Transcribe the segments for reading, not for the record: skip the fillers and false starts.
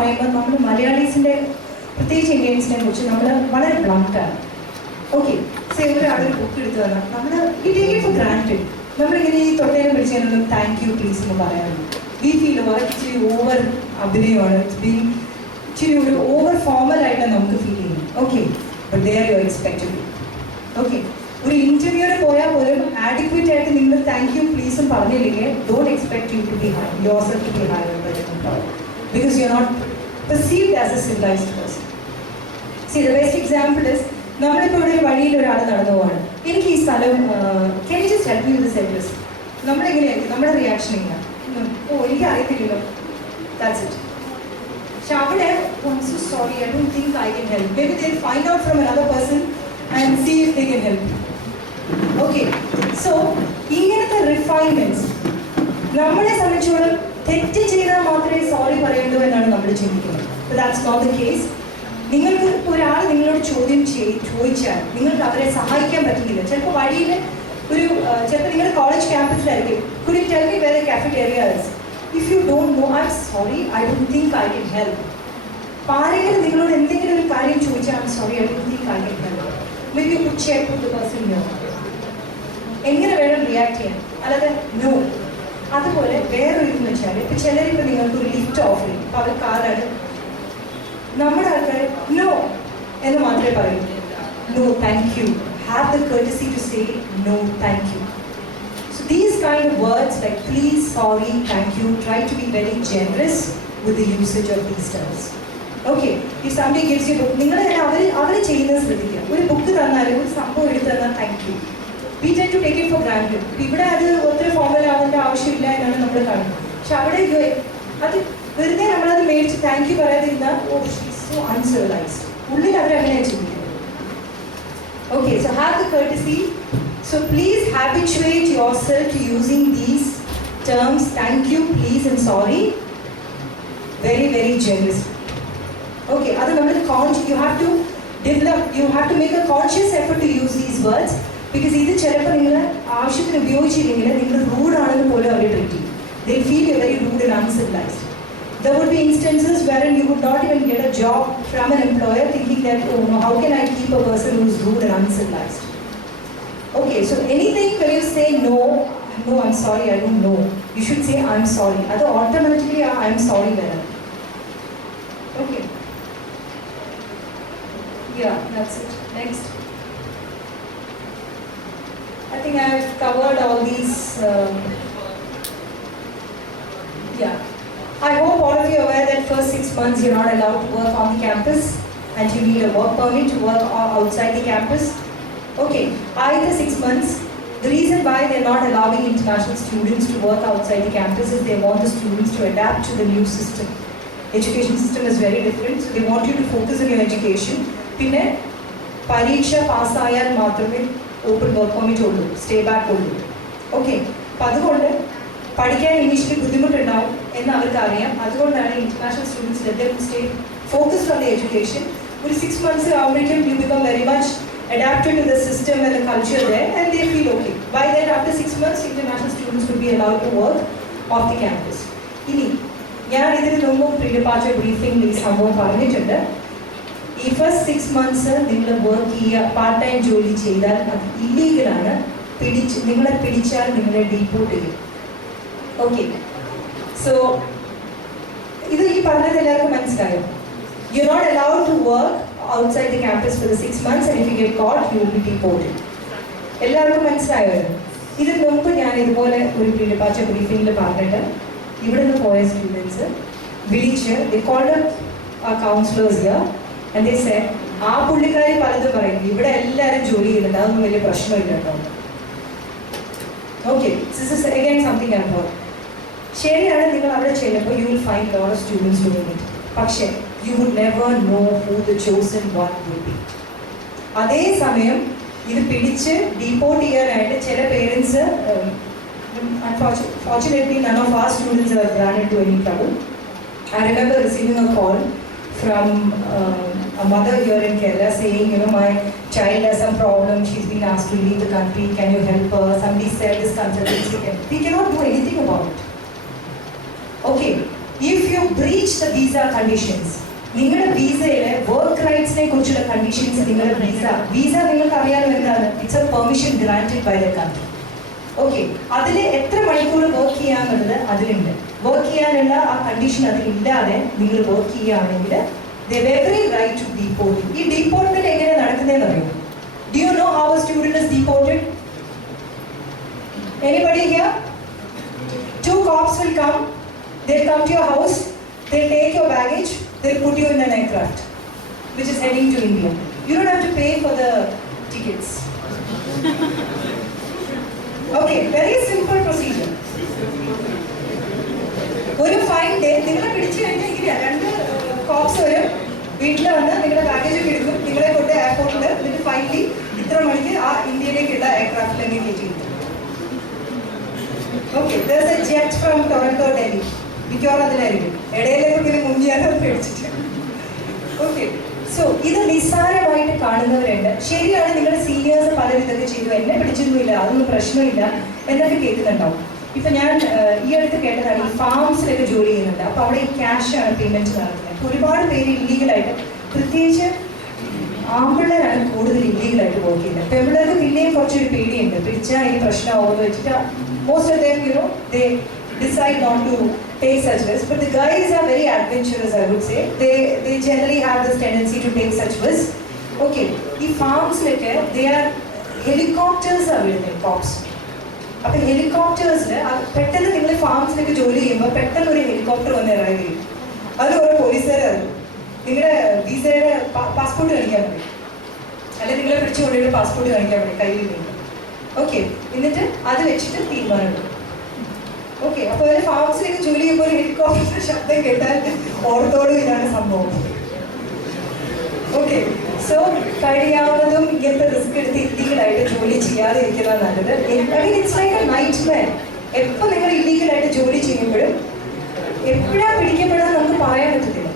പറയുമ്പോൾ നമ്മൾ മലയാളീസിൻ്റെ പ്രത്യേകിച്ച് ഇന്ത്യൻസിനെ കുറിച്ച് നമ്മൾ വളരെ ബ്ലണ്ടാണ്. ഓക്കെ, സേ ഒരാളൊരു ബുക്ക് എടുത്ത് തന്നാൽ നമ്മൾ it take it for granted. നമ്മളിങ്ങനെ ഈ തൊട്ടേനെ വിളിച്ച് കഴിഞ്ഞാൽ താങ്ക് യു പ്ലീസ് എന്ന് പറയാറുണ്ട്. വി ഫീൽ ഇച്ചിരി ഓവർ അഭിനയമാണ്, ഇച്ചിരി ഒരു ഓവർ ഫോമലായിട്ടാണ് നമുക്ക് ഫീൽ ചെയ്യുന്നത്. Okay, but they are you expected. Okay, ഒരു ഇന്റർവ്യൂവിന് പോയാൽ പോലും ആഡിക്വേറ്റ് ആയിട്ട് നിങ്ങൾ താങ്ക് യു പ്ലീസും പറഞ്ഞില്ലെങ്കിൽ don't expect you to be high yourself to be high because you are not perceived as a civilised person. See the best example is, നമ്മളിപ്പോൾ ഇവിടെ ഒരു വഴിയിൽ ഒരാൾ നടന്നു പോവാണ്. എനിക്ക് ഈ സ്ഥലം can you just help me with this address. നമ്മളെങ്ങനെയായിരിക്കും നമ്മുടെ റിയാക്ഷൻ ഇല്ല, ഓ എനിക്ക് അറിയത്തില്ലല്ലോ, ദാറ്റ്സ് ഇറ്റ്. പക്ഷെ അവിടെ so sorry I don't think I can help. Maybe they will find out from another person and see if they can help. Okay, so ഇങ്ങനത്തെ refinements നമ്മളെ സംബന്ധിച്ചോളം തെറ്റ് ചെയ്താൽ മാത്രമേ സോറി പറയണ്ടൂ എന്നാണ് നമ്മൾ ചിന്തിക്കുന്നത്. That's not the case. നിങ്ങൾക്ക് ഒരാൾ നിങ്ങളോട് ചോദിച്ചാൽ നിങ്ങൾക്ക് അവരെ സഹായിക്കാൻ പറ്റുന്നില്ല. ചിലപ്പോൾ വഴിയിൽ ചിലപ്പോൾ നിങ്ങളുടെ കോളേജ് ക്യാമ്പസിലായിരിക്കും, could you tell me where the cafeteria is? If you don't know, I'm sorry, I don't think I can help. ആരെങ്കിലും നിങ്ങളോട് എന്തെങ്കിലും ഒരു കാര്യം ചോദിച്ചാൽ I'm sorry, I don't think I can help. Maybe you could check with the person here. എങ്ങനെ വേണം റിയാക്ട് ചെയ്യാൻ, അല്ലാതെ നോ. അതുപോലെ വേറൊരു ഇതെന്ന് വെച്ചാൽ ഇപ്പം ചിലരിപ്പോൾ നിങ്ങൾക്ക് ഒരു ലിഫ്റ്റ് ഓഫർ ചെയ്യും, അപ്പോൾ അവർ കാറാണ്, നമ്മുടെ ആൾക്കാർ നോ എന്ന് മാത്രമേ പറയൂ. No thank you. Have the courtesy to say no thank you. So these kind of words like please, sorry, thank you, try to be very generous with the usage of these terms. Okay, if somebody gives you a book, നിങ്ങൾ അവരെ ചെയ്യുന്നത് ശ്രദ്ധിക്കുക. ഒരു ബുക്ക് തന്നാലും ഒരു സംഭവം എടുത്ത് തന്നാൽ thank you. We tend to take it for granted. ഇവിടെ അത് ഒത്തിരി ഫോർമൽ ആവേണ്ട ആവശ്യമില്ല എന്നാണ് നമ്മൾ കാണുന്നത്. പക്ഷെ അവിടെ അത് വെറുതെ നമ്മളത് മേടിച്ച് താങ്ക് യു പറയാതിരുന്നാൽ oh she is so uncivilised. ഉള്ളിൽ അവരങ്ങനെ ചിന്തിക്കും. Okay, so have the courtesy. So please habituate yourself to using these terms, thank you, please and sorry, very, very generously. Okay, you have to develop, you have to make a conscious effort to use these words, because either ചിലപ്പോൾ നിങ്ങൾ ആവശ്യത്തിന് ഉപയോഗിച്ചില്ലെങ്കിൽ നിങ്ങൾ rude ആണെന്ന് പോലും അവർ ട്രീറ്റ് ചെയ്യും. They feel you're very rude and uncivilized. There would be instances wherein you would not even get a job from an employer thinking that, oh no, how can I keep a person who is rude and uncivilized? Okay, so anything when you say no, I'm sorry, I don't know, you should say I'm sorry. That automatically I'm sorry better. Okay. Yeah, that's it. Next. I think I have covered all these. Yeah. I hope all of you are aware that first 6 months you're not allowed to work on the campus and you need a work permit to work outside the campus. Okay, either 6 months. The reason why they're not allowing international students to work outside the campus is they want the students to adapt to the new system. Education system is very different, so they want you to focus on your education. Pinne പരീക്ഷ പാസ്സായാൽ മാത്രമേ open work permit ഉള്ളൂ, stay back ഉള്ളൂ. ഓക്കെ, അപ്പം അതുകൊണ്ട് പഠിക്കാൻ ഇനീഷ്യലി ബുദ്ധിമുട്ടുണ്ടാവും എന്ന് അവർക്ക് അറിയാം. അതുകൊണ്ടാണ് international students let them stay focused on the education. ഒരു 6 months ആവുമ്പോഴേക്കും you become very much adapted to the system and the culture there and they feel okay. By then after 6 months international students could be allowed to work off the campus. ഇനി ഞാൻ ഇതിന് മുമ്പ് pre departure ബ്രീഫിംഗിൽ ഈ സംഭവം പറഞ്ഞിട്ടുണ്ട്. ഈ ഫസ്റ്റ് 6 months നിങ്ങൾ വർക്ക് ചെയ്യുക, പാർട്ട് ടൈം ജോലി ചെയ്താൽ അത് ഇല്ലീഗലാണ്. നിങ്ങളെ പിടിച്ചാൽ നിങ്ങളെ ഡീപ്പോർട്ട് ചെയ്യും. ഓക്കെ, സോ ഇത് ഈ പറഞ്ഞത് എല്ലാവർക്കും മനസ്സിലായോ? You're not allowed to work outside the campus for the 6 months and if you get caught, you will be deported. എല്ലാവർക്കും മനസ്സിലായോ? ഇതിന് മുമ്പ് ഞാൻ ഇതുപോലെ ഒരു പ്രീ ഡിപ്പാർച്ചർ ബ്രീഫിംഗിൽ പറഞ്ഞിട്ട് ഇവിടെ നിന്ന് പോയ സ്റ്റുഡൻസ് വിളിച്ച് they called up our counselors here and they said ആ പുള്ളിക്കാരി പലതും പറയും, ഇവിടെ എല്ലാവരും ജോലി ചെയ്യുന്നുണ്ട്, അതൊന്നും വലിയ പ്രശ്നമില്ല കേട്ടോ. Okay, this is again something I heard. ശരിയാണ്, നിങ്ങൾ അവിടെ ചെല്ലുമ്പോൾ you will find a lot of students doing it. പക്ഷേ you would never know who the chosen one would be. അതേ സമയം ഇത് പിടിച്ച് ഡീപ്പോർട്ട് ചെയ്യാനായിട്ട് ചില parents, unfortunately none of our students have run into any trouble. I remember receiving a call from a mother here in Kerala saying, you know, my child has some problem, she's been asked to leave the country, can you help her? Somebody said this consultancy, we cannot do anything about it. Okay, if you breach the visa conditions, നിങ്ങളുടെ വിസയിലെ വർക്ക് റൈറ്റ്സിനെ കുറിച്ചുള്ള കണ്ടീഷൻസ്, നിങ്ങളുടെ വിസ നിങ്ങൾക്ക് അറിയാൻ എന്താണ്, it's a permission granted by the country. Okay, അതിൽ എത്ര മണിക്കൂർ വർക്ക് ചെയ്യാന്നുള്ളത് അതിലുണ്ട്. വർക്ക് ചെയ്യാനുള്ള ആ കണ്ടീഷൻ അതിലില്ലാതെ നിങ്ങൾ വർക്ക് ചെയ്യുകയാണെങ്കിൽ they have every right to deport you. ഈ ഡീപ്പോർട്ട്മെന്റ് എങ്ങനെ നടക്കുന്നതെന്ന് അറിയുമോ? Do you know how a student is deported? Anybody here? 2 cops will come, they'll come to your house, they'll take your baggage, they'll put you in an aircraft which is heading to India. You don't have to pay for the tickets. Okay, very simple procedure. ഒരു fine day നിങ്ങളെ പിടിച്ചു കഴിഞ്ഞാൽ ഇങ്ങനെയാണ്, 2 കോപ്സ് വരും, വീട്ടിൽ വന്ന് നിങ്ങളുടെ ബാഗേജ് ഒക്കെ എടുക്കും, നിങ്ങളെ കൊണ്ട് എയർപോർട്ടിൽ, എന്നിട്ട് ഫൈനലി ഇത്ര മണിക്ക് ആ ഇന്ത്യയിലേക്കുള്ള എയർക്രാഫ്റ്റിൽ കയറ്റി കിട്ടും. Okay, there's a jet from Toronto, Delhi. മിക്കവാറും അതിലായിരിക്കും, ഇടയിലേക്ക് മുങ്ങിയാൽ പേടിച്ചിട്ട്. ഓക്കെ, സോ ഇത് നിസ്സാരമായിട്ട് കാണുന്നവരുണ്ട്. ശരിയാണ്, നിങ്ങളുടെ സീനിയേഴ്സ് പലരും ഇതൊക്കെ ചെയ്തു, എന്നെ പിടിച്ചൊന്നുമില്ല, അതൊന്നും പ്രശ്നമില്ല എന്നൊക്കെ കേൾക്കുന്നുണ്ടാവും. ഇപ്പൊ ഞാൻ ഈ അടുത്ത് കേട്ടതാണ്, ഈ ഫാംസിലൊക്കെ ജോലി ചെയ്യുന്നുണ്ട്. അപ്പൊ അവിടെ ഈ ക്യാഷാണ് പേയ്മെന്റ് നടത്തുന്നത്. ഒരുപാട് പേര് ഇല്ലീഗലായിട്ട്, പ്രത്യേകിച്ച് ആമ്പിള്ളേരാണ് കൂടുതൽ ഇല്ലീഗലായിട്ട് വർക്ക് ചെയ്യുന്നത്. പെമ്പിള്ളേർക്ക് പിന്നെയും കുറച്ചൊരു പേടിയുണ്ട്, പിടിച്ചാൽ ഈ പ്രശ്നമാവുമെന്ന് വെച്ചിട്ട് most of them they decide not to take such risks. But the guys are very adventurous, I would say. They generally have this tendency to take such risks. Okay, ഈ ഫാംസിലൊക്കെ they are helicopters are വരുന്നത്, cops. അപ്പൊ ഹെലികോപ്റ്റേഴ്സിൽ പെട്ടെന്ന് നിങ്ങൾ ഫാംസിലേക്ക് ജോലി ചെയ്യുമ്പോൾ പെട്ടെന്ന് ഒരു ഹെലികോപ്റ്റർ വന്ന് ഇറങ്ങി വരും. അത് ഓരോ പോലീസുകാരും നിങ്ങളുടെ വിസയുടെ പാസ്പോർട്ട് കാണിക്കാൻ മതി, അല്ലെങ്കിൽ നിങ്ങളെ പിടിച്ചു കൊണ്ടുപോയി പാസ്പോർട്ട് കാണിക്കാൻ മതി കയ്യിൽ. ഓക്കെ, എന്നിട്ട് അത് വെച്ചിട്ട് തീരുമാനം. ഓക്കെ, അപ്പോൾ ഒരു ഫാംസിലേക്ക് ജോലി ചെയ്യുമ്പോൾ ഒരു ഹെലികോപ്റ്ററിന്റെ ശബ്ദം കേട്ടാൽ ഓർത്തോടും ഇതാണ് സംഭവം. ഓക്കെ, സോ കഴിയാവുന്നതും ഇങ്ങനത്തെ റിസ്ക് എടുത്ത് ഇല്ലീഗലായിട്ട് ജോലി ചെയ്യാതെ ഇരിക്കുന്ന നല്ലത്. It's like a nightmare. എപ്പോൾ നിങ്ങൾ ഇല്ലീഗലായിട്ട് ജോലി ചെയ്യുമ്പോഴും എപ്പോഴാണ് പിടിക്കപ്പെടുന്നത് നമുക്ക് പറയാൻ പറ്റത്തില്ല.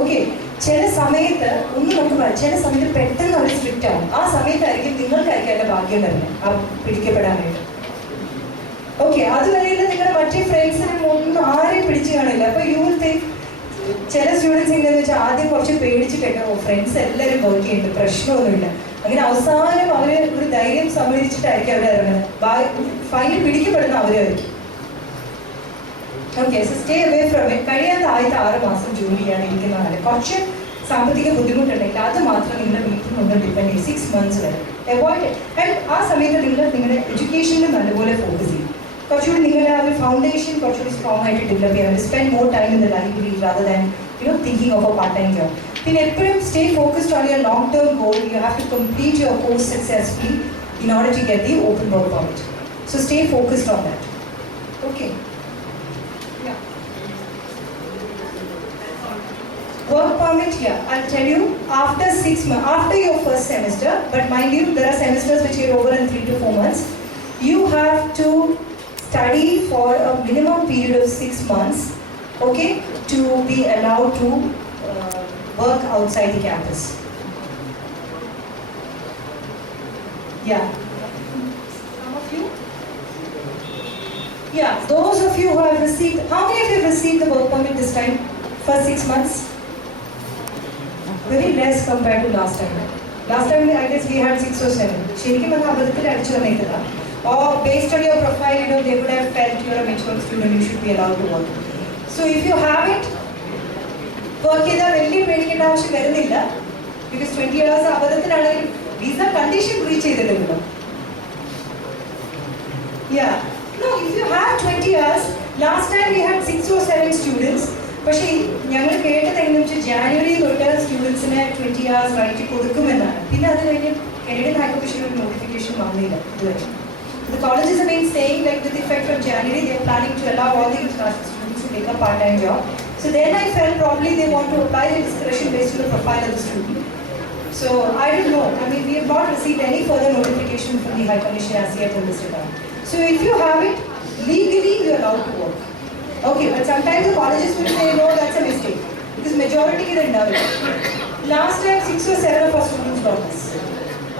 ഓക്കെ, ചില സമയത്ത് ഒന്നും നമുക്ക് ചില സമയത്ത് പെട്ടെന്ന് അവർ സ്ട്രിക്റ്റ് ആവും. ആ സമയത്തായിരിക്കും നിങ്ങൾക്കായിരിക്കും അതിൻ്റെ ഭാഗ്യം തന്നെ ആ പിടിക്കപ്പെടാനായിട്ട്. ഓക്കെ, അതുവരെയുള്ള നിങ്ങളുടെ മറ്റേ ഫ്രണ്ട്സിനും ഒന്നും ആരെയും പിടിച്ചു കാണില്ല. അപ്പൊ യു വിൽ തിങ്ക്, ചില സ്റ്റുഡൻസ് എങ്ങനെയാന്ന് വെച്ചാൽ ആദ്യം കുറച്ച് പേടിച്ചിട്ടൊക്കെ ഫ്രണ്ട്സ് എല്ലാവരും വർക്ക് ചെയ്യുന്നുണ്ട്, പ്രശ്നമൊന്നുമില്ല. അങ്ങനെ അവസാനം അവര് ഒരു ധൈര്യം സമ്മതിച്ചിട്ടായിരിക്കും അവർ ഇറങ്ങുന്നത്. ഫൈനൽ പിടിക്കപ്പെടുന്ന അവരായിരിക്കും. Okay, so stay away from it. കഴിയാത്ത ആദ്യത്തെ 6 മാസം ജോലി ചെയ്യാനിരിക്കുന്നതാണ്. കുറച്ച് സാമ്പത്തിക ബുദ്ധിമുട്ടുണ്ടെങ്കിൽ അത് മാത്രം നിങ്ങളുടെ വീട്ടിൽ നിന്ന് ഡിപ്പെൻഡ് ചെയ്യും. 6 months വരെ അവോയ്ഡ് ഇറ്റ്. ആൻഡ് ആ സമയത്ത് നിങ്ങൾ നിങ്ങളുടെ എഡ്യൂക്കേഷനിൽ നല്ലപോലെ ഫോക്കസ് ചെയ്യും. കുറച്ചുകൂടി നിങ്ങളുടെ ആ ഒരു ഫൗണ്ടേഷൻ കുറച്ചുകൂടി സ്ട്രോങ് ആയിട്ട് ഡെവലപ്പ് ചെയ്യാൻ. Spend more time in the library rather than thinking of a part time job. പിന്നെ എപ്പോഴും stay focused on your long term goal. You have to complete your course successfully in order to get the open work permit. So stay focused on that. Okay, work permit, yeah, I'll tell you, after 6 months, after your first semester, but mind you, there are semesters which are over in 3 to 4 months, you have to study for a minimum period of 6 months, okay, to be allowed to work outside the campus. Yeah. Some of you? Yeah, those of you who have received, how many of you have received the work permit this time? For 6 months? Very less compared to last time. Last time I guess we had 6 or 7. ശരിക്കും അത് അബദ്ധത്തിൽ അടിച്ചു വന്നേക്കുക. Or based on your profile, they would have felt you're a mature student, you should be allowed to work. So if you have it, work ചെയ്താൽ വലിയ പേടിക്കേണ്ട ആവശ്യം വരുന്നില്ല. Because 20 hours അബദ്ധത്തിലാണെങ്കിൽ visa condition breach ചെയ്തിട്ടുണ്ടല്ലോ. Yeah. No, if you have 20 hours, last time we had 6 or 7 students. പക്ഷേ ഞങ്ങൾ കേട്ടത് എങ്ങനെയാണെന്ന് വെച്ചാൽ ജാനുവരി തൊട്ട് സ്റ്റുഡൻസിന് 20 hours റൈറ്റ് കൊടുക്കുമെന്നാണ്. പിന്നെ അത് കഴിഞ്ഞ് കനേഡിയൻ ഹൈക്കമ്മീഷൻ ഒരു നോട്ടിഫിക്കേഷൻ വന്നില്ല ഇതുവരെ. The colleges have been saying like with effect from January they are planning to allow all the international students to take a part-time job. So then I felt probably they want to apply the discretion based on the profile of the student. So I don't know. I mean, we have not received any further notification from the High Commission as yet in this regard. So if you have it, legally you are allowed to work. Okay, but sometimes the colleges will say no, that's a mistake because majority is undoubted. Last time 6 or 7 of our students got this.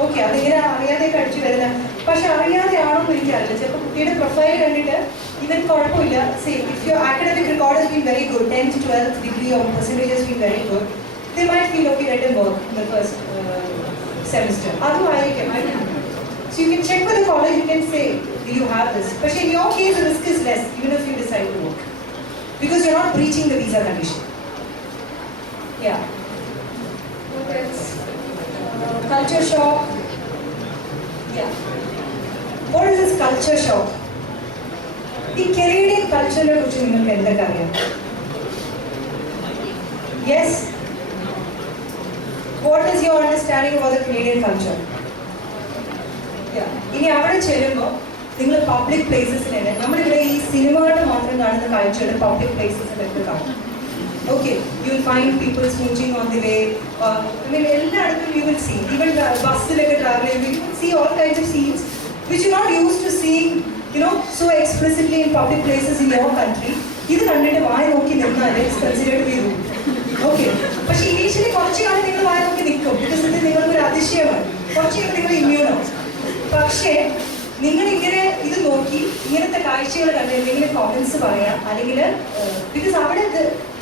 Okay, അതിങ്ങനെ അറിയാതെ കഴിച്ചു വരുന്നത്. പക്ഷെ അറിയാതെ ആണോ എനിക്കറിയില്ല. ചിലപ്പോൾ കുട്ടിയുടെ പ്രൊഫൈൽ കണ്ടിട്ട് ഈ then see, if your academic record has been very good, 10th, 12th degree or percentage has been very good, they might feel okay, let them work in the first semester. Otherwise, so you can check with the college, you can say, do you have this? But in your case, the risk is less, even if you decide to work. Because you're not breaching the visa condition. Yeah. What else? Culture shock. Yeah. What is this culture shock? The Canadian culture, yes. What is your understanding about the Canadian culture? Yeah. In the public places, we cinema public places. Okay, you will find people smooching on the way. You will see. Even bus traveling, you will see all kinds of scenes which you're not used to seeing, so explicitly in public places in your country. This is considered to be rude. Okay, but initially, because it is immune. Because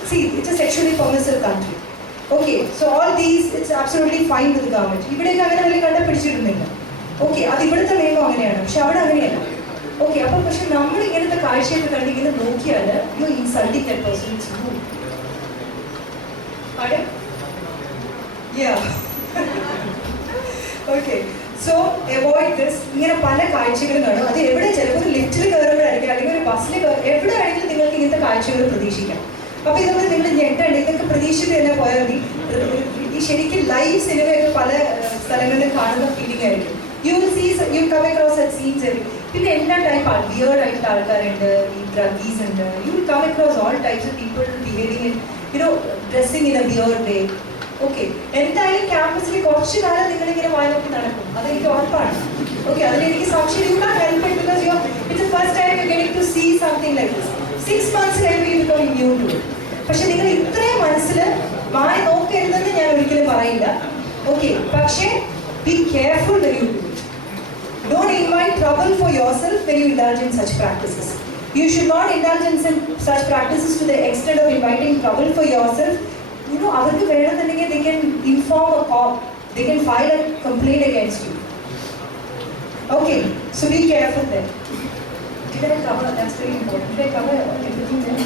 see, it's a sexually permissive country. Okay, so all these, it's absolutely fine with the government. Okay, that's the name of it. Okay, but you're insulting that person. It's rude. Pardon? Yeah. Okay. So avoid this. You can find a culture. That's every lift bus every live cinema you will see, you come across such scenes. Weird druggies and you will come across all types of people behaving in, dressing in a weird way. Okay, entire campus is okay, you can't help it because it's the first time you're getting to see something like this. 6 months later you become immune to it. But okay, be careful when you do it. Don't invite trouble for yourself when you indulge in such practices. You should not indulge in such practices to the extent of inviting trouble for yourself. They can inform a cop. They can file a complaint against you. Okay, so be careful there. Did I cover? That's very important. Did I cover everything there?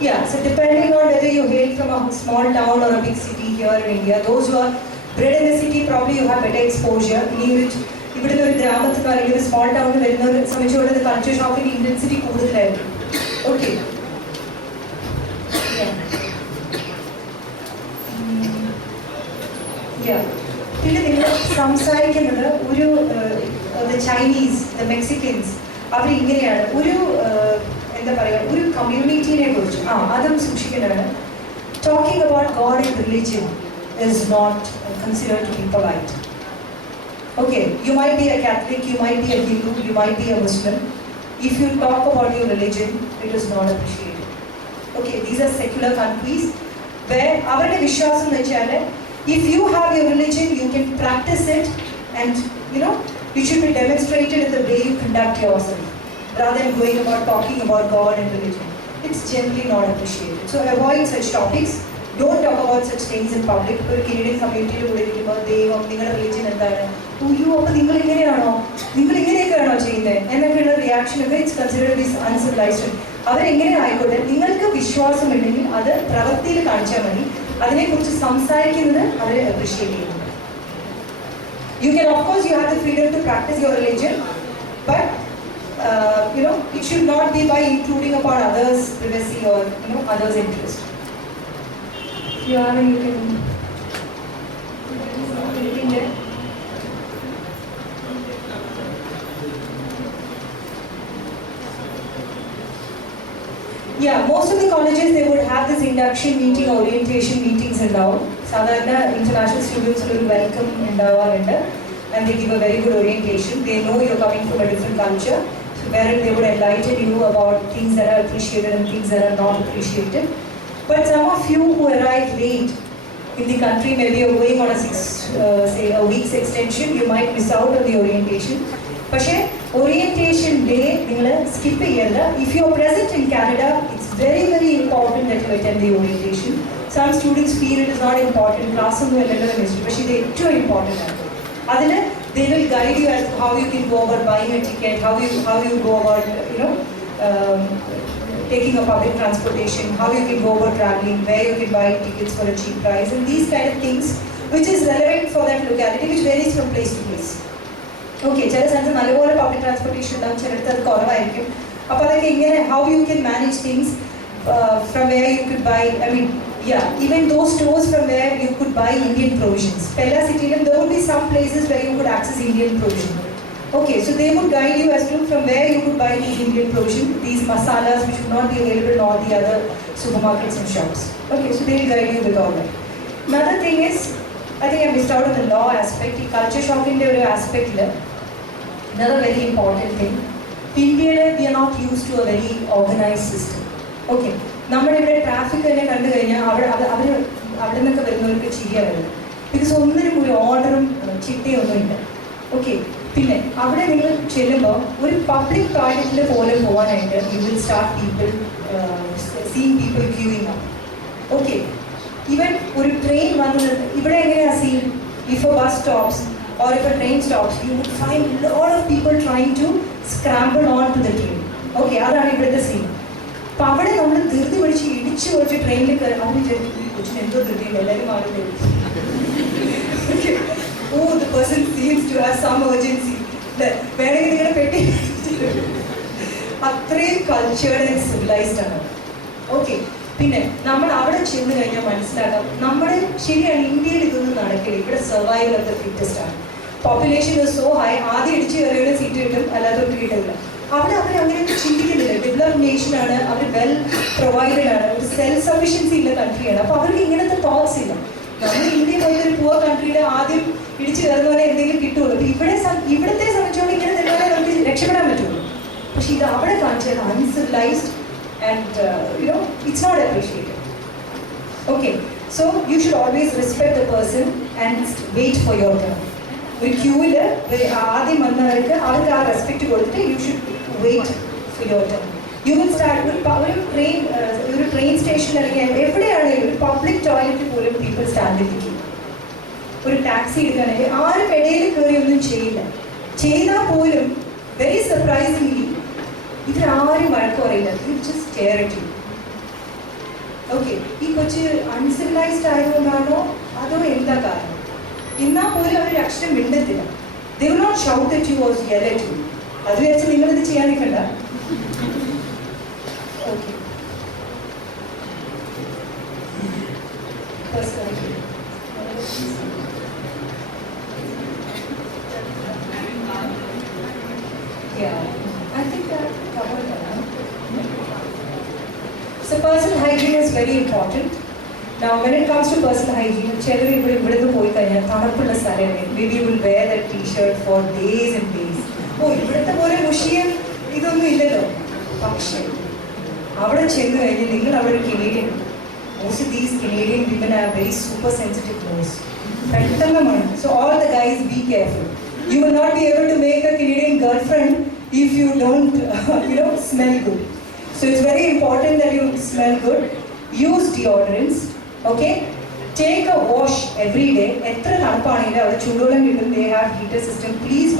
Yeah, so depending on whether you hail from a small town or a big city here in India, those who are bred in the city, probably you have better exposure. If you are in a small town, the culture shock and intensity. Okay. Yeah. The Chinese, the Mexicans, community talking about God and religion is not considered to be polite. Okay, you might be a Catholic, you might be a Hindu, you might be a Muslim. If you talk about your religion, it is not appreciated. Okay, these are secular countries where if you have your religion, you can practice it and it should be demonstrated in the way you conduct yourself rather than going about talking about God and religion. It's generally not appreciated. So avoid such topics. Don't talk about such things in public. For Canadian community, they have religion and that. Reaction it's considered to be uncivilized. You can, of course, you have the freedom to practice your religion, but it should not be by intruding upon others' privacy or others' interest. If you have, you can. Anything there? Yeah, most of the colleges they would have this induction meeting, orientation meetings and all. Sadharana international students will welcome and they give a very good orientation. They know you're coming from a different culture, so wherein they would enlighten you about things that are appreciated and things that are not appreciated. But some of you who arrive late, in the country, maybe you're going on say a week's extension, you might miss out on the orientation. But orientation day, skip a year. If you're present in Canada, it's very, very important that you attend the orientation. Some students feel it is not important, class but it's too important. They will guide you as to how you can go about buying a ticket, how you go about, taking a public transportation, how you can go about traveling, where you can buy tickets for a cheap price, and these kind of things, which is relevant for that locality, which varies from place to place. Okay, public transportation, how you can manage things from where you could buy, even those stores from where you could buy Indian provisions. Pella city, there would be some places where you could access Indian provision. Okay, so they would guide you as to from where you could buy these Indian provision, these masalas which would not be available in all the other supermarkets and shops. Okay, so they will guide you with all that. Another thing is, I think I missed out on the law aspect, the culture shock in the aspect. Another very important thing, India, we are not used to a very organized system. Okay, നമ്മുടെ ഇവിടെ ട്രാഫിക് തന്നെ കണ്ടു കഴിഞ്ഞാൽ അവിടെ നിന്നൊക്കെ വരുന്നവർക്ക് ചിരിയാണ്, ബിക്കോസ് ഒന്നിനും ഒരു ഓർഡറും ചിട്ടയൊന്നും ഇല്ല. ഓക്കെ, പിന്നെ അവിടെ നിങ്ങൾ ചെല്ലുമ്പോൾ ഒരു പബ്ലിക് ടോയ്ലറ്റിൽ പോലെ പോകാനായിട്ട് you will start seeing people queuing up. Okay, even ഒരു ട്രെയിൻ വന്നത് ഇവിടെ എങ്ങനെയാണ് scene, if a bus stops or if a train stops, you would find a lot of people trying to scramble on to the train. Okay, അതാണ് ഇവിടുത്തെ സീൻ. അപ്പം അവിടെ നമ്മൾ ധൃതി പിടിച്ച് ഇടിച്ചു കുറച്ച് ട്രെയിനിൽ കയറി അവർ വിചാരിക്കും കൊച്ചിന് എന്തോ ധൃതിയുണ്ട്, എല്ലാവരും മാറി തരും. Oh, the person seems to have some urgency. വേണമെങ്കിൽ നിങ്ങളുടെ പെട്ടി അത്രയും കൾച്ചേർഡ് ആൻഡ് സിവിലൈസ്ഡ് ആണ്. ഓക്കെ, പിന്നെ നമ്മൾ അവിടെ ചെന്ന് കഴിഞ്ഞാൽ മനസ്സിലാക്കാം നമ്മുടെ ശരിയാണ് ഇന്ത്യയിൽ ഇതൊന്നും നടക്കില്ല. ഇവിടെ സർവൈവൽ ഓഫ് ദ ഫിറ്റസ്റ്റ് ആണ്. പോപ്പുലേഷൻ ഇസ് സോ ഹൈ, ആദ്യം ഇടിച്ച് കയറിയുടെ സീറ്റ് കിട്ടും, അല്ലാത്തവർക്ക് കിട്ടില്ല. അവിടെ അങ്ങനെ ചിന്തിക്കുന്നില്ല. ഡെവലപ്ഡ് നേഷൻ ആണ്, അവർ വെൽ പ്രൊവൈഡഡ് ആണ്, ഒരു സെൽഫ് സഫിഷ്യൻസി ഉള്ള കൺട്രിയാണ്. അപ്പോൾ അവർക്ക് ഇങ്ങനത്തെ തോട്ട്സ് ഇല്ല. നമ്മൾ ഇന്ത്യ പോലത്തെ ഒരു പുവർ കൺട്രിയിൽ ആദ്യം ഇടിച്ച് കയറുന്നവരെ എന്തെങ്കിലും കിട്ടുള്ളൂ. അപ്പോൾ ഇവിടത്തെ സംബന്ധിച്ചോളം ഇങ്ങനെ തന്നെ നമുക്ക് രക്ഷപ്പെടാൻ പറ്റുള്ളൂ. പക്ഷെ ഇത് അവിടെ കാണിച്ചത് uncivilised and it's not appreciated. Okay, so you should always respect the person and wait for your turn. ഒരു ക്യൂവിൽ ആദ്യം വന്നവർക്ക് അവർക്ക് ആ റെസ്പെക്ട് കൊടുത്തിട്ട് you should wait for your turn. You will start ഒരു ട്രെയിൻ സ്റ്റേഷനിൽ അല്ലെങ്കിൽ എവിടെയാണെങ്കിലും ഒരു പബ്ലിക് ടോയ്ലറ്റ് പോലും പീപ്പിൾ സ്റ്റാൻഡ് ഇരിക്കും. ഒരു ടാക്സി എടുക്കുകയാണെങ്കിൽ ആരും ഇടയിൽ കയറി ഒന്നും ചെയ്യില്ല. ചെയ്താൽ പോലും വെരി സർപ്രൈസിംഗ്ലി ഇവരാരും വഴക്ക് പറയില്ല. Just stare at you. Okay, ഈ കൊച്ച് അൺസിവിലൈസ്ഡ് ആയതുകൊണ്ടാണോ അതോ എന്താ കാരണം? എന്നാൽ പോലും അവർ അക്ഷരം മിണ്ടത്തില്ല. They will not shout at you or yell at you. അത് വെച്ച് നിങ്ങളിത് ചെയ്യാൻ നിൽക്കണ്ട. Okay, I think that covered that. So personal hygiene is very important. Now when it comes to personal hygiene, maybe you will wear that t-shirt for days and days. Oh, Canadian. Most of these Canadian women have very super sensitive nose. So all the guys, be careful. You will not be able to make a Canadian girlfriend if you don't, smell good. So it's very important that you smell good. Use deodorants, okay? Take a wash every day. They have heater system. Please,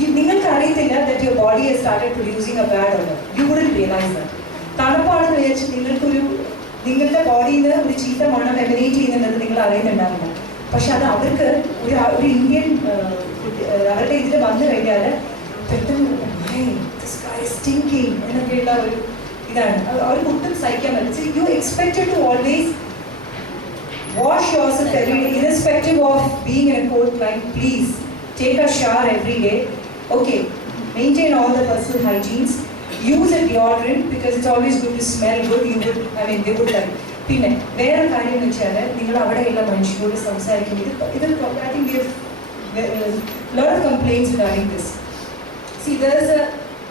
you that your body has started producing a bad odor. You wouldn't realize that. നിങ്ങളുടെ ബോഡിയിൽ നിന്ന് ഒരു ചീത്ത മണം എമിനേറ്റ് ചെയ്യുന്നുണ്ടെന്ന് നിങ്ങൾ അറിയുന്നുണ്ടാവില്ല. പക്ഷെ അത് അവർക്ക് ഒരു ഇന്ത്യൻ അവരുടെ ഇതിൽ വന്നു കഴിഞ്ഞാൽ പെട്ടെന്ന് എന്നൊക്കെയുള്ള ഒരു ഇതാണ് അവർക്ക് ഒട്ടും സഹിക്കാൻ പറ്റും. You expected to always wash yourself every day, irrespective of being in a cold climate. Please take a shower every day. Okay, maintain all the personal hygienes. Use a deodorant because it's always good to smell good. They would like. പിന്നെ വേറെ കാര്യം എന്ന് വെച്ചാൽ നിങ്ങൾ അവിടെയുള്ള മനുഷ്യരോട് സംസാരിക്കുന്നത് ഇത് I think we have lot of complaints regarding this. See, there is a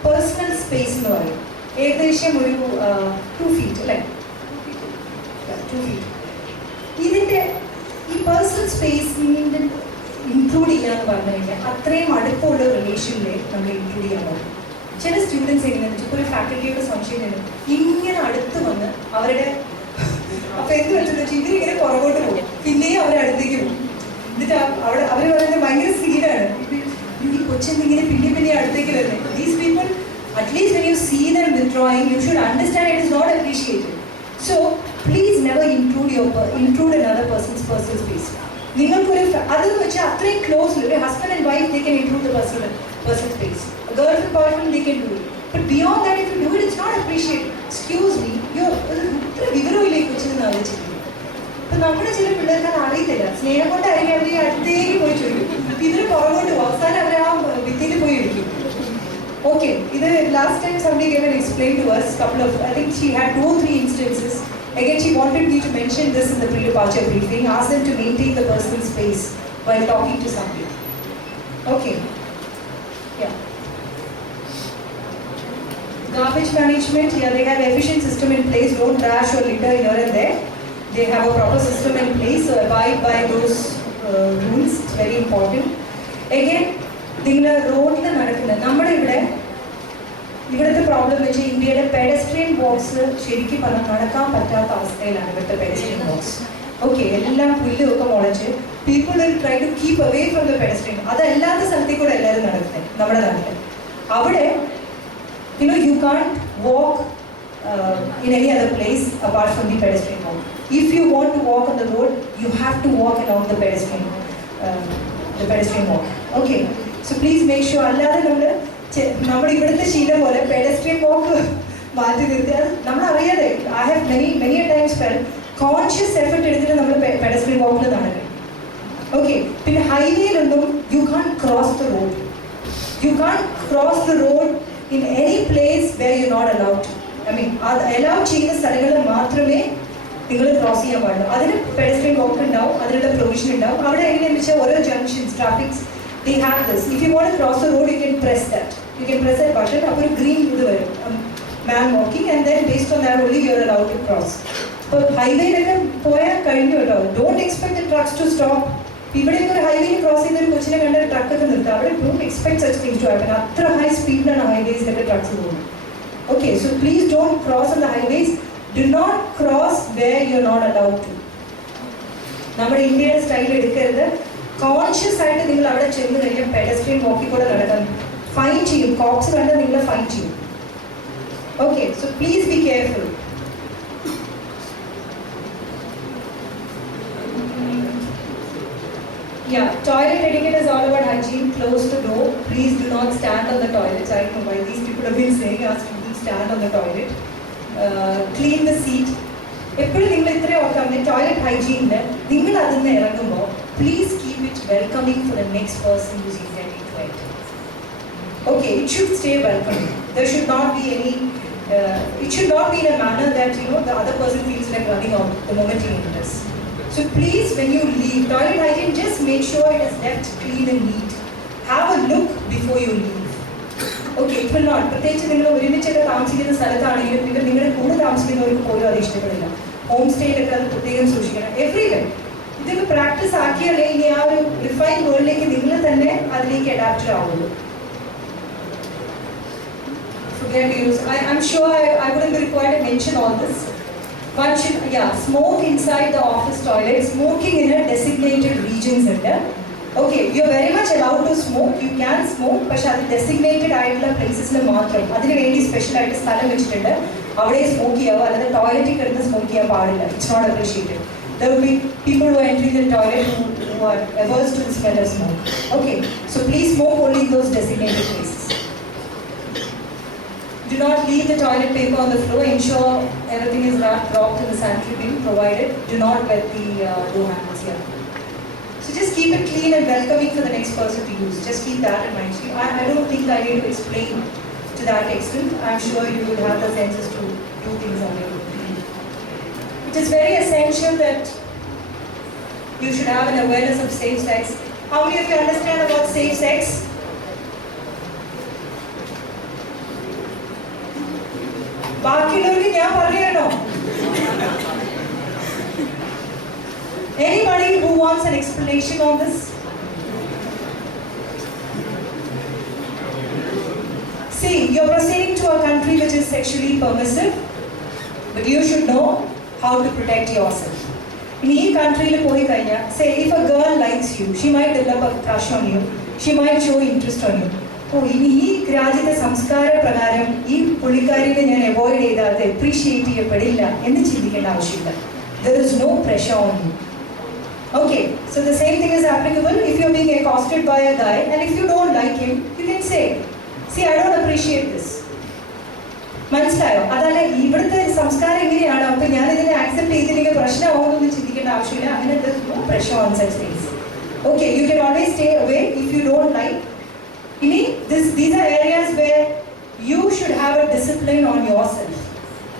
personal space എന്ന് പറയും. ഏകദേശം ഒരു 2 feet അല്ലേ, 2 feet. ഇതിൻ്റെ ഈ പേഴ്സണൽ സ്പേസിൻ്റെ ഇൻക്ലൂഡ് ചെയ്യാന്ന് പറഞ്ഞു കഴിഞ്ഞാൽ അത്രയും അടുപ്പമുള്ള റിലേഷനിലെ നമ്മൾ ഇൻക്ലൂഡ് ചെയ്യാൻ പോകും. ചില സ്റ്റുഡൻസ് എങ്ങനെയാണെന്ന് വെച്ചാൽ ഒരു ഫാക്കൽറ്റിയുടെ സംശയം തന്നെ ഇങ്ങനെ അടുത്ത് വന്ന് അവരുടെ അപ്പൊ എന്ത് പറ്റുന്ന വെച്ചാൽ ഇവരിങ്ങനെ പുറകോട്ട് പോകും, പിന്നെയും അവരെ അടുത്തേക്ക് പോകും. എന്നിട്ട് അവിടെ അവർ പറയുന്നത് ഭയങ്കര സീനാണ്, ഈ കൊച്ചിങ്ങനെ പിന്നെ അടുത്തേക്ക് വരുന്നത്. These people at least when you see them withdrawing, you should understand it is not appreciated. So please never intrude another person's personal space. നിങ്ങൾക്കൊരു അതെന്ന് വെച്ചാൽ അത്രയും ക്ലോസ് ഒരു husband and wife they can intrude the personal space. A girlfriend boyfriend they can do it. But beyond that, if you do it, it's not appreciated. Excuse me, ഇത്ര വിവരമില്ലേക്ക് വെച്ചെന്ന് ആലോചിച്ചിട്ടുണ്ട്. അപ്പൊ നമ്മുടെ ചില പിള്ളേർക്ക് അത് അറിയത്തില്ല, സ്നേഹം കൊണ്ടായിരിക്കും അവർ അടുത്തേക്ക് പോയി ചോദിക്കും, ഇതിന് പുറകോട്ട് പോകും, അവസാനം അവർ ആ ഭിത്തിയിൽ പോയി ഇടിക്കും. Okay, last time somebody came and explained to us I think she had 2 or 3 instances. Again, she wanted me to mention this in the pre-departure briefing, ask them to maintain the personal space while talking to somebody. Okay, yeah. Garbage management, yeah, they have efficient system in place, don't trash or litter here and there. They have a proper system in place, so abide by those rules, it's very important. Again, നിങ്ങൾ റോഡിൽ നടക്കുന്നത് നമ്മുടെ ഇവിടുത്തെ പ്രോബ്ലം വെച്ചാൽ ഇന്ത്യയുടെ pedestrian box ശരിക്കും പറഞ്ഞാൽ നടക്കാൻ പറ്റാത്ത അവസ്ഥയിലാണ് ഇവിടുത്തെ പെഡസ്ട്രിയൻ ബോക്സ്. ഓക്കെ, എല്ലാം പുല്ലും ഒക്കെ മുളച്ച് people try to keep away from the pedestrian. അതല്ലാത്ത സ്ഥലത്തേക്ക് കൂടെ എല്ലാവരും നടക്കുന്നത് നമ്മുടെ നാട്ടിൽ. അവിടെ you can't walk in any other place apart from the pedestrian walk. If you want to walk on the road, you have to walk along the pedestrian walk. Okay, so please make sure അല്ലാതെ നമ്മുടെ ഇവിടുത്തെ ശീലം പോലെ പെഡസ്ട്രിയൻ വാക്ക് മാറ്റി നിർത്തിയാൽ നമ്മൾ അറിയാതെ I have many times felt conscious effort എടുത്തിട്ട് നമ്മൾ പെഡസ്ട്രിയൻ വാക്കിൽ നടക്കും. ഓക്കെ, പിന്നെ ഹൈവേയിലൊന്നും you can't cross the road. You can't cross the road in any place where you're not allowed to. allow ചെയ്യുന്ന സ്ഥലങ്ങളിൽ മാത്രമേ നിങ്ങൾ ക്രോസ് ചെയ്യാൻ പാടുള്ളൂ. അതിന് പെഡസ്ട്രിയൻ വാക്ക് ഉണ്ടാവും, അതിനുള്ള പ്രൊവിഷൻ ഉണ്ടാവും. അവിടെ എങ്ങനെയാണെന്ന് വെച്ചാൽ ഓരോ junctions traffics they have this. If you want to cross the road, you can press that button. അപ്പോൾ ഒരു ഗ്രീൻ ഇത് വരും, man walking, and then based on that only you are allowed to cross. അപ്പോൾ ഹൈവേയിലൊക്കെ പോയാൽ കഴിഞ്ഞു കേട്ടോ. Don't expect the trucks to stop. ഇവിടെയൊക്കെ ഒരു ഹൈവേയിൽ ക്രോസ് ചെയ്യുന്ന ഒരു കൊച്ചിനെ കണ്ട ട്രക്കൊക്കെ നിർത്തുക. അവിടെ don't expect such things to happen. അത്ര ഹൈ സ്പീഡിലാണ് ഹൈവേസിലൊക്കെ ട്രക്സ് പോകുന്നത്. Okay, so please don't cross on the highways. Do not cross where you are not allowed to. നമ്മുടെ ഇന്ത്യയുടെ സ്റ്റൈൽ എടുക്കരുത്. കോൺഷ്യസ് ആയിട്ട് നിങ്ങൾ അവിടെ ചെന്ന് കഴിഞ്ഞാൽ പെഡസ്ട്രിയൻ വാക്കിൽ കൂടെ നടക്കാൻ ഫൈൻ ചെയ്യും. കോപ്സ് കണ്ടാൽ നിങ്ങളെ ഫൈൻ ചെയ്യും. Okay, so please be careful. Yeah, toilet etiquette is all about hygiene. Close the door. Please do not stand on the toilets. I don't know why these people have been saying us to stand on the toilet. Clean the seat. എപ്പോഴും നിങ്ങൾ ഇത്രയും ഓർക്കാം, ടോയ്ലറ്റ് ഹൈജീനിൽ നിങ്ങൾ അതിൽ നിന്ന് ഇറങ്ങുമ്പോൾ please keep it welcoming for the next person who's intending to enter. Okay, it should stay welcoming. There should not be any, it should not be in a manner that the other person feels like running out the moment he enters. So please, when you leave, toilet hygiene, just make sure it is left clean and neat. Have a look before you leave. Okay, it will not. പ്രത്യേകിച്ച് നിങ്ങൾ ഒരുമിച്ചൊക്കെ താമസിക്കുന്ന സ്ഥലത്താണെങ്കിലും ഇവർ നിങ്ങളുടെ കൂടെ താമസിക്കുന്നവർക്ക് പോലും അത് ഇഷ്ടപ്പെടില്ല. ഹോം സ്റ്റേയിലൊക്കെ അത് പ്രത്യേകം സൂക്ഷിക്കണം. എവ്രിവെയർ ഇതൊക്കെ പ്രാക്ടീസ് ആക്കിയാലേ ഇനി ആ ഒരു റിഫൈൻ വേൾഡിലേക്ക് നിങ്ങൾ തന്നെ അതിലേക്ക് അഡാപ്റ്റഡ് ആവുള്ളൂ. I'm sure I wouldn't be required to mention all this. One should, smoke inside the office toilet. Smoking in a designated regions ഉണ്ട്. Okay, you're very much allowed to smoke. You can smoke, പക്ഷെ അത് designated ആയിട്ടുള്ള പ്ലേസസിൽ മാത്രം. അതിന് വേണ്ടി സ്പെഷ്യൽ ആയിട്ട് സ്ഥലം വെച്ചിട്ടുണ്ട്. അവിടെ സ്മോക്ക് ചെയ്യാവോ, അല്ലാതെ ടോയ്ലറ്റിൽ കിടന്ന് സ്മോക്ക് ചെയ്യാൻ പാടില്ല. It's not appreciated. There will be people who are entering the toilet who are averse to the smell of smoke. Okay, so please smoke only in those designated places. Do not leave the toilet paper on the floor. Ensure everything is dropped in the sanitary bin provided. Do not wet the door handles here. So just keep it clean and welcoming for the next person to use. Just keep that in mind. I don't think I need to explain to that extent. I'm sure you would have the senses to do things on your own. It is very essential that you should have an awareness of safe sex. How many of you understand about safe sex? ബാക്കിയുള്ളവർക്ക് ഞാൻ പറയണോ? Anybody who wants an explanation on this? See, you're proceeding to a country which is sexually permissive, but you should know how to protect yourself. In any country, say if a girl likes you, she might develop a crush on you, she might show interest on you. Oh, in this Rajyathe Samskara Prakaram, this Pulikarine ഞാൻ avoid ചെയ്താൽ appreciate ചെയ്യപ്പെടില്ല എന്ന് ചിന്തിക്കേണ്ട ആവശ്യമില്ല. There is no pressure on you. Okay, so the same thing is applicable if you're being accosted by a guy, and if you don't like him, you can say, see, I don't appreciate this. മനസ്സിലായോ? അതല്ല ഇവിടുത്തെ സംസ്കാരം എങ്ങനെയാണ്, അപ്പൊ ഞാൻ ഇതിനെ ആക്സെപ്റ്റ് ചെയ്തില്ലെങ്കിൽ പ്രശ്നമാവുമെന്ന് ചിന്തിക്കേണ്ട ആവശ്യമില്ല. അങ്ങനെ pressure on such things. Okay, you can always stay away if you don't like. These are areas where you should have a discipline on yourself,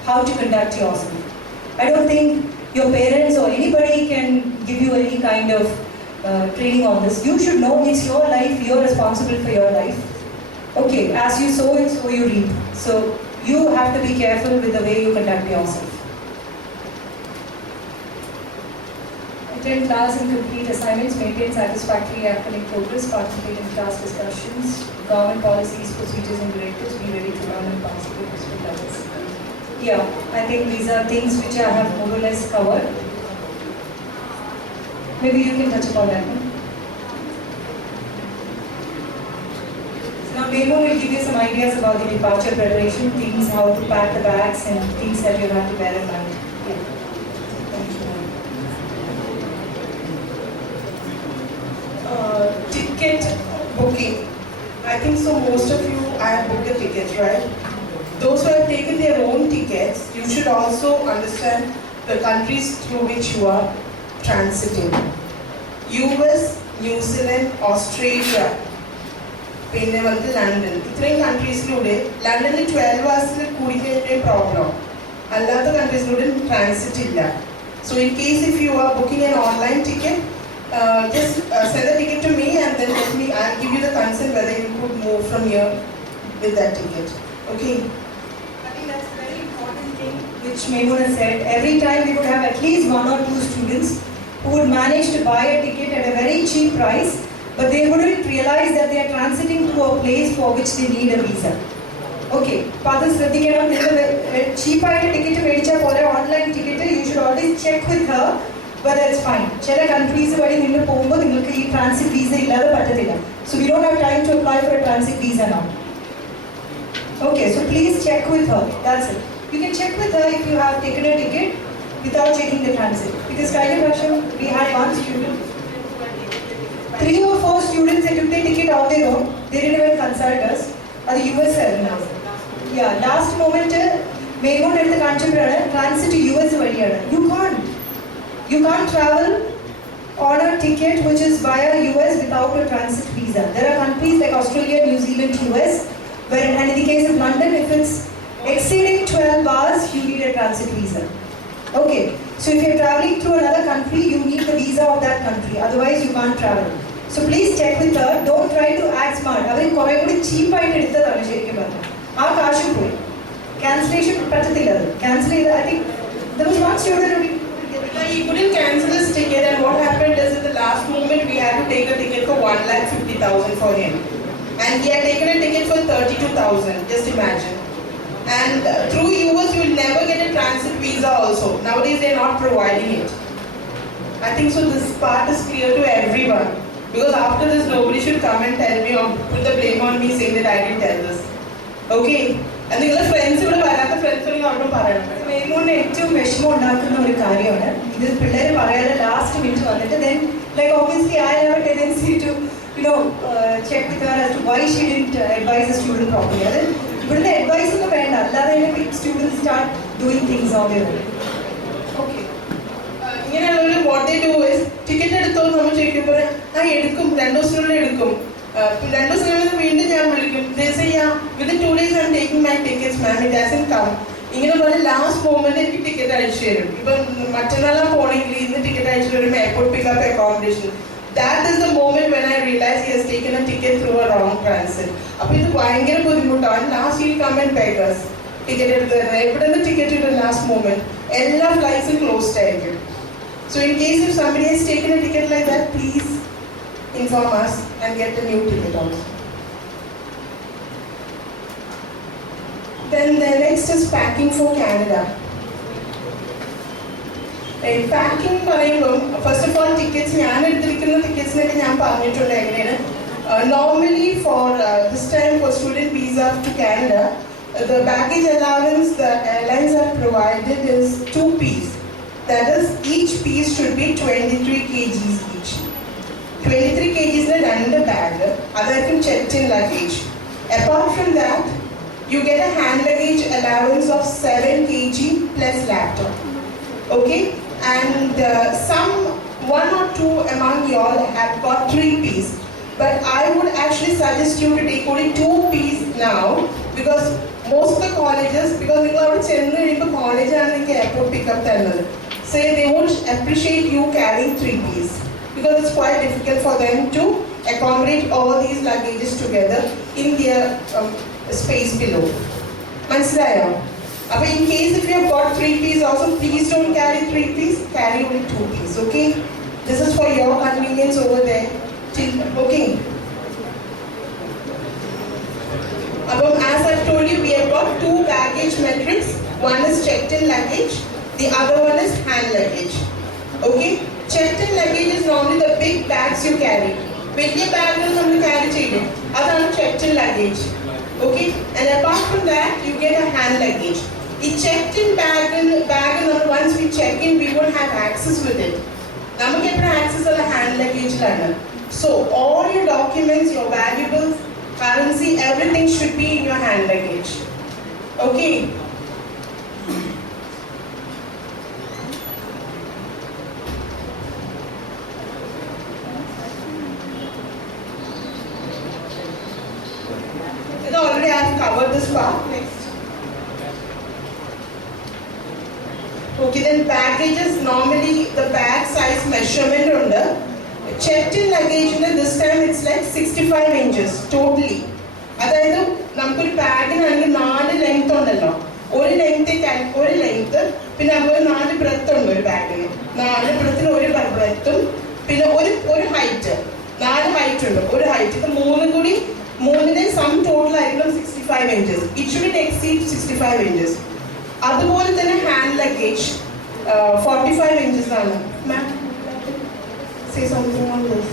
how to conduct yourself. I don't think your parents or anybody can give you any kind of training on this. You should know it's your life, you're responsible for your life. Okay, as you sow it, so you reap. So you have to be careful with the way you conduct yourself. Attend class and complete assignments, maintain satisfactory academic progress, participate in class discussions, government policies, procedures and directives, be ready to learn and participate with others. Yeah, I think these are things which I have more or less covered. Maybe you can touch upon that. So now Bemo will give you some ideas about the departure preparation, things, how to pack the bags and things that you have to bear in mind. Yeah. Ticket booking. I think so most of you have booked the tickets, right? Those who have taken their own tickets, you should also understand the countries through which you are transiting. US, New Zealand, Australia, പിന്നെ വന്നിട്ട് ലണ്ടൻ, ഇത്രയും കൺട്രീസിലൂടെ ലണ്ടനിൽ 12 hours കൂടി കഴിഞ്ഞ പ്രോബ്ലം, അല്ലാത്ത കൺട്രീസിലൂടെ ട്രാൻസിറ്റ് ഇല്ല. So in case if you are booking an online ticket, just send the ticket to me and then I'll give you the consent whether you could move from here with that ticket. Okay? I think that's a very important thing which Maimuna said. Every time we would have at least 1 or 2 students who would manage to buy a ticket at a very cheap price, but they wouldn't realize that they are transiting to a place for which they need a visa. Okay, Father Sradhikaram, cheap ticket മേടിച്ചാൽ പോലെ online ticket you should always check with her whether it's fine. ചില കൺട്രീസ് വഴി നിങ്ങൾ പോകുമ്പോൾ നിങ്ങൾക്ക് ഈ transit visa ഇല്ലാതെ പറ്റത്തില്ല. So we don't have time to apply for a transit visa now. Okay, so please check with her. That's it. You can check with her if you have taken a ticket without checking the transit. Because we had one student, 3 or 4 students, they took their ticket on their own. They didn't even consult us. At the US now. Yeah, last moment, Maymon at the country transit to US valliyana. You can't travel on a ticket which is via US without a transit visa. There are countries like Australia, New Zealand, US, where, and in the case of London, if it's exceeding 12 hours, you need a transit visa. Okay, so if you're traveling through another country, you need the visa of that country. Otherwise, you can't travel. So please check with her. Don't try to act smart. അവർ കുറേ കൂടി ചീപ്പായിട്ട് എടുത്തതാണ് ശരിക്കും പറഞ്ഞാൽ. ആ കാശ് പോയി. Cancellation പറ്റത്തില്ല അത്. Cancel ചെയ്ത് I think there was one student who he couldn't cancel his ticket, and what happened is at the last moment we had to take a ticket for 1,50,000 for him, and he had taken a ticket for 32,000. Just imagine. And through US you will never get a transit visa also. Nowadays they are not providing it. I think so this part is clear to everyone, because after this nobody should come and tell me or put the blame on me saying that I didn't tell this. Okay? And നിങ്ങളുടെ ഫ്രണ്ട്സ് ഇവിടെ വരാത്ത ഫ്രണ്ട്സ് അവരോടും പറയണം. മേമോന് ഏറ്റവും വിഷമം ഉണ്ടാക്കുന്ന ഒരു കാര്യമാണ് ഇത്. പിള്ളേർ പറയാതെ ലാസ്റ്റ് മിനിറ്റ് വന്നിട്ട് then like obviously I have a tendency to check with her as to why she didn't advise the student properly. അത് ഇവിടുത്തെ അഡ്വൈസ് ഒന്നും വേണ്ട, അല്ലാതെ students start doing things on their own. Okay, ഇങ്ങനെയുള്ളൊരു what they do is ticket എടുത്തോ നമ്മൾ ചോദിക്കുമ്പോൾ എടുക്കും 2 ദിവസത്തിനുള്ളിൽ എടുക്കും. 2 ദിവസം വീണ്ടും ഞാൻ വിളിക്കും. within 2 days I'm taking my tickets ma'am, it hasn't come. ഇങ്ങനെ പോലെ ലാസ്റ്റ് മൊമെന്റ് എനിക്ക് ടിക്കറ്റ് അയച്ചു തരും. ഇപ്പം മറ്റന്നാളാ പോണെങ്കിൽ ഇന്ന് ടിക്കറ്റ് അയച്ചു തരും, airport pickup accommodation. That is the moment when I realized he has taken a ticket through a wrong transit. അപ്പോൾ ഇത് ഭയങ്കര ബുദ്ധിമുട്ടാണ്. Last he come and beg us. Ticket എടുത്ത് തരണം. എവിടെ നിന്ന് ടിക്കറ്റ് ഇടും ലാസ്റ്റ് മൊമെന്റ്? എല്ലാ ഫ്ലൈറ്റ്സും ക്ലോസ്ഡ് ആയിരിക്കും. So in case if somebody has taken a ticket like that, please inform us and get a new ticket also. Then the next is packing for Canada. Packing പറയുമ്പോൾ first of all tickets ഞാൻ എടുത്തിരിക്കുന്ന ticketsനൊക്കെ ഞാൻ പറഞ്ഞിട്ടുണ്ട് എങ്ങനെയാണ്. Normally for this time for student visa to Canada, the baggage allowance the airlines have provided is 2 pieces. That is, each piece should be 23 kgs each. 23 kgs is a bag. Other can checked-in luggage. Apart from that, you get a hand luggage allowance of 7 kg plus laptop. Okay? And some 1 or 2 among y'all have got 3 pieces. But I would actually suggest you to take only 2 pieces now, because most of the colleges, because we are in college and airport pickup channel, say they won't appreciate you carrying 3 pieces, because it's quite difficult for them to accommodate all these luggages together in their space below. Manslayo. But in case if you have got 3 pieces also, please don't carry 3 pieces, carry only 2 pieces, okay? This is for your convenience over there. Okay. As I've told you, we have got 2 baggage metrics. One is checked-in luggage, the other one is hand luggage. Okay? Checked-in luggage is normally the big bags you carry. Big bag you carry. That's checked-in luggage. Okay? And apart from that, you get a hand luggage. The checked-in bag, once we check in, we won't have access with it. We get access to the hand luggage. So all your documents, your valuables, currency, everything should be in your hand luggage. Okay? And already I have covered this part. Next. Okay, then baggages, normally the bag size measurement under checked-in luggage this time it's like 65 inches totally. അതായത് നമുക്കൊരു ബാഗിനാണെങ്കിൽ 4 ലെങ്ത് ഉണ്ടല്ലോ, ഒരു ലെങ്ത് പിന്നെ അതുപോലെ 4 ബ്രെത്ത് ഉണ്ട് ഒരു ബാഗിന്. 4 ബ്രെത്തിന് ഒരു ബ്രെത്തും പിന്നെ ഒരു ഹൈറ്റ്, 4 ഹൈറ്റ് ഉണ്ട്, ഒരു ഹൈറ്റ്. ഇത് മൂന്നിന്റെ സം ടോട്ടൽ ആയിരിക്കും 65 ഇഞ്ചസ്. ഇറ്റ് ഷുഡ് എക്സീഡ് 65 ഇഞ്ചസ്. അതുപോലെ തന്നെ ഹാൻഡ് ലഗേജ് 45 ഇഞ്ചസ് ആണ്. മാം say something on this.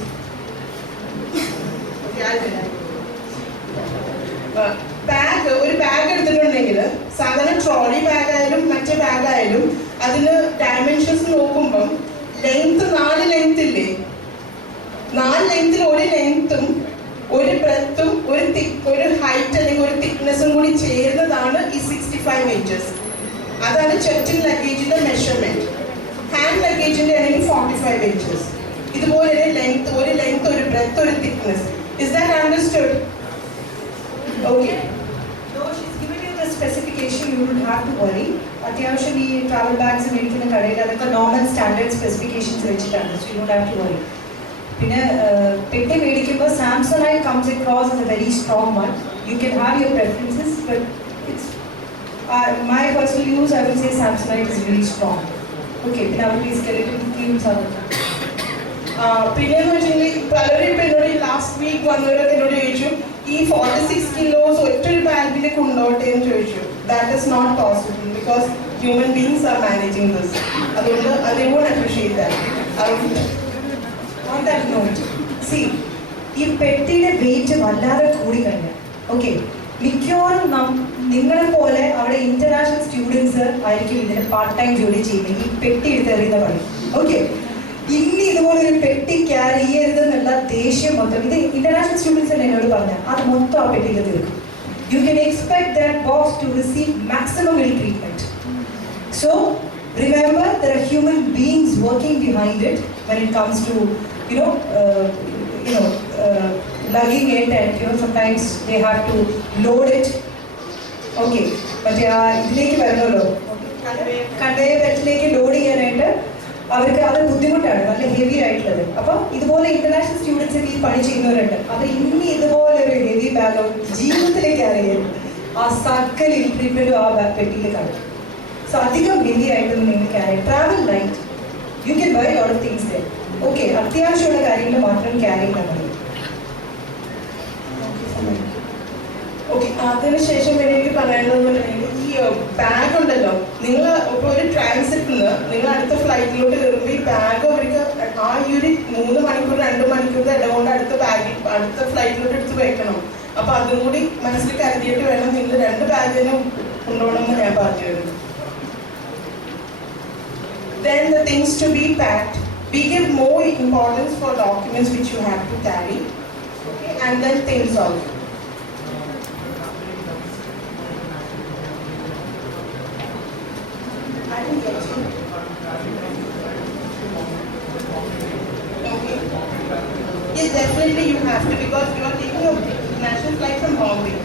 Okay, I'll do that. ഒരു ബാഗ് എടുത്തിട്ടുണ്ടെങ്കിൽ സാധാരണ ട്രോളി ബാഗ് ആയാലും മറ്റേ ബാഗ് ആയാലും അതിന് ഡയമെൻഷൻസ് നോക്കുമ്പം ലെങ്ത് 4 ലെങ്ത് ഇല്ലേ, 4 ലെങ്ത്തിൽ ഒരു ലെങ്ത്തും ഒരു ബ്രെത്തും ഒരു ഹൈറ്റ് അല്ലെങ്കിൽ ഒരു തിക്നെസ്സും കൂടി ചേരുന്നതാണ് ഈ 65 ഇഞ്ചസ്. അതാണ് ചെക്കിൻ ലഗേജിന്റെ മെഷർമെന്റ്. ഹാൻഡ് ലഗേജിന്റെ ആണെങ്കിൽ 45 ഇഞ്ചസ്. ഇതുപോലെ ഒരു ലെങ്ത് ഒരു ബ്രെത്ത് ഒരു thickness. Is that understood? Okay. No, she's given you the specification. You don't have to worry. അത്യാവശ്യം ഈ ട്രാവൽ ബാഗ്സ് മേടിക്കുന്ന കടയിൽ അതൊക്കെ നോർമൽ സ്റ്റാൻഡേർഡ് സ്പെസിഫിക്കേഷൻസ് വെച്ചിട്ടാണ്. So you don't have to worry. പിന്നെ പെട്ടി മേടിക്കുമ്പോൾ Samsonite comes across as a very strong one. You can have your preferences, but it's my personal use, I will say Samsonite is really strong. Okay, പിന്നെ അവർക്ക് skeleton themes ആണ്. പിന്നെയെന്ന് വെച്ചിട്ടുണ്ടെങ്കിൽ പലരും ഇപ്പം എന്നോട് ലാസ്റ്റ് വീക്ക് വന്നവരൊക്കെ എന്നോട് ചോദിച്ചു ഈ 46 കിലോസ് ഒറ്റൊരു ബാഗിൽ കൊണ്ടോട്ടെ എന്ന് ചോദിച്ചു. That is not possible because human beings are managing this. അതുകൊണ്ട് they won't appreciate that. On that note, see, ഈ പെട്ടിയുടെ വെയിറ്റ് വല്ലാതെ കൂടി കഴിഞ്ഞു. ഓക്കെ, മിക്കവാറും നിങ്ങളെ പോലെ അവിടെ ഇന്റർനാഷണൽ സ്റ്റുഡൻസ് ആയിരിക്കും ഇതിന് പാർട്ട് ടൈം ജോലി ചെയ്യുന്നത്, ഈ പെട്ടി എടുത്തെറിയുന്ന പണി. ഓക്കെ, ഇനി ഇതുപോലെ ഒരു പെട്ടി ക്യാരി ചെയ്യരുതെന്നുള്ള ദേഷ്യം മൊത്തം ഇത് ഇന്റർനാഷണൽ സ്റ്റുഡൻസ് തന്നെ എന്നോട് പറഞ്ഞാൽ അത് മൊത്തം ആ പെട്ടിയിൽ തീർക്കും. You can expect that box to receive maximum ill treatment. So remember, there are human beings working behind it when it comes to lugging it, and sometimes they have to load it. Okay, but ഇതിലേക്ക് വരണമല്ലോ, കൺവേയർ ബെൽറ്റിലേക്ക് ലോഡ് ചെയ്യാനായിട്ട് അവർക്ക് അത് ബുദ്ധിമുട്ടാണ്, നല്ല ഹെവി ആയിട്ടുള്ളത്. അപ്പം ഇതുപോലെ ഇന്റർനാഷണൽ സ്റ്റുഡൻസ് ഈ പണി ചെയ്യുന്നവരുണ്ട്. അവർ ഇനി ഇതുപോലെ ഒരു ഹെവി ബാഗ് ജീവിതത്തിലേക്ക് അറിയാൻ ആ സകൽ ഇൻട്രീറ്റ്മെന്റും ആ പെട്ടിയിൽ കാണും. സോ അധികം ഹെവി ആയിട്ടൊന്നും നിങ്ങൾ carry. Travel light, You can buy a lot of things there. Okay, അത്യാവശ്യമുള്ള കാര്യങ്ങൾ മാത്രം ക്യാരി ചെയ്താൽ മതി. ഓക്കെ, അതിനുശേഷം എനിക്ക് പറയാനുള്ളത് ഈ ബാഗ് ഉണ്ടല്ലോ, നിങ്ങൾ ഇപ്പോൾ ഒരു ട്രാൻസിറ്റിൽ നിന്ന് നിങ്ങൾ അടുത്ത ഫ്ലൈറ്റിലോട്ട് കയറുമ്പോൾ ഈ ബാഗ് അവർക്ക് ആ ഈ ഒരു 3 മണിക്കൂർ 2 മണിക്കൂർ ഇടകൊണ്ട് അടുത്ത ഫ്ലൈറ്റിലോട്ട് എടുത്ത് വെക്കണം. അപ്പോൾ അതും കൂടി മനസ്സിൽ കരുതിയിട്ട് വേണം നിങ്ങൾ 2 ബാഗിനും കൊണ്ടുപോകണമെന്ന് ഞാൻ പറഞ്ഞു വരുന്നു. Then the things to be packed, we give more importance for documents which you have to carry, okay, and then things also. I didn't get you. Okay. Yes, definitely you have to, because you are taking a national flight from Bombay.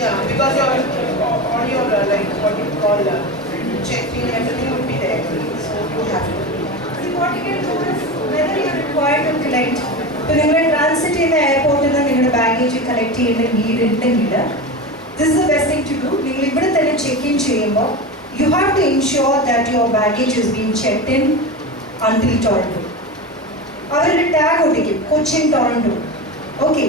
Yeah, because your all your like what you call checking and everything would be there. So you have to. See, what you can do is, whether you are required to collect, ഇപ്പോൾ നിങ്ങൾ ട്രാൻസിറ്റ് ചെയ്യുന്ന എയർപോർട്ടിൽ നിന്ന് നിങ്ങളുടെ baggage collect ചെയ്യുന്ന നീഡ് ഉണ്ടെങ്കിൽ, this is the best thing to do. നിങ്ങൾ ഇവിടെ തന്നെ ചെക്ക് ഇൻ ചെയ്യുമ്പോൾ you have to ensure that your baggage is being checked in until Toronto. അവരുടെ ടാഗ് ഒട്ടിക്കും, കൊച്ചിൻ ടൊറന്റോ. ഓക്കെ,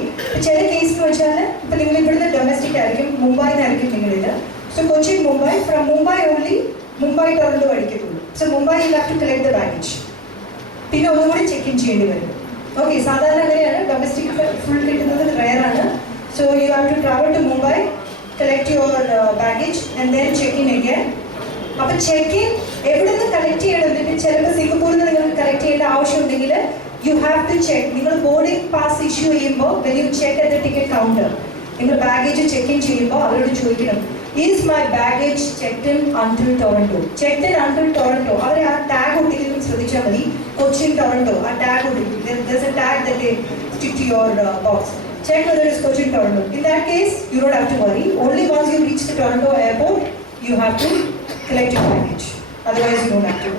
ചില കേസ് എന്ന് വെച്ചാൽ ഇപ്പം നിങ്ങൾ ഇവിടുന്ന് ഡൊമസ്റ്റിക് ആയിരിക്കും, മുംബൈന്നായിരിക്കും നിങ്ങളിത്. So Cochin Mumbai, from Mumbai only Mumbai Toronto അടിക്കത്തുള്ളൂ. So Mumbai you have to collect the baggage. പിന്നെ ഒന്നും കൂടി ചെക്ക് ഇൻ ചെയ്യേണ്ടി വരും. ഓക്കെ, സാധാരണ അങ്ങനെയാണ്. ഡൊമസ്റ്റിക് ഫുൾ കിട്ടുന്നത് റെയർ ആണ്. So you have to travel to Mumbai, collect your baggage and then check in again. അപ്പം ചെക്ക് ഇൻ എവിടെ നിന്ന് കളക്ട് ചെയ്യണം? ചിലപ്പോൾ സിംഗപ്പൂരിൽ നിന്ന് നിങ്ങൾക്ക് കളക്ട് ചെയ്യേണ്ട ആവശ്യമുണ്ടെങ്കിൽ you have to check. നിങ്ങൾ ബോർഡിംഗ് പാസ് ഇഷ്യൂ ചെയ്യുമ്പോൾ when you check at the ticket counter, നിങ്ങൾ ബാഗേജ് ചെക്ക് ഇൻ ചെയ്യുമ്പോൾ അവരോട് ചോദിക്കണം, is my baggage checked in until Toronto? Checked in until Toronto. അവർ ആ ടാഗ് ഒട്ടിക്കുന്നത് ശ്രദ്ധിച്ചാൽ മതി. കൊച്ചിൻ ടൊറന്റോ ആ ടാഗ് ഒട്ടിക്കും. there's a tag that they stick to your box. Check whether it's Cochin Toronto. In that case, you don't have to worry. Only once you reach the Toronto airport, you have to collect your baggage. Otherwise, you don't have to.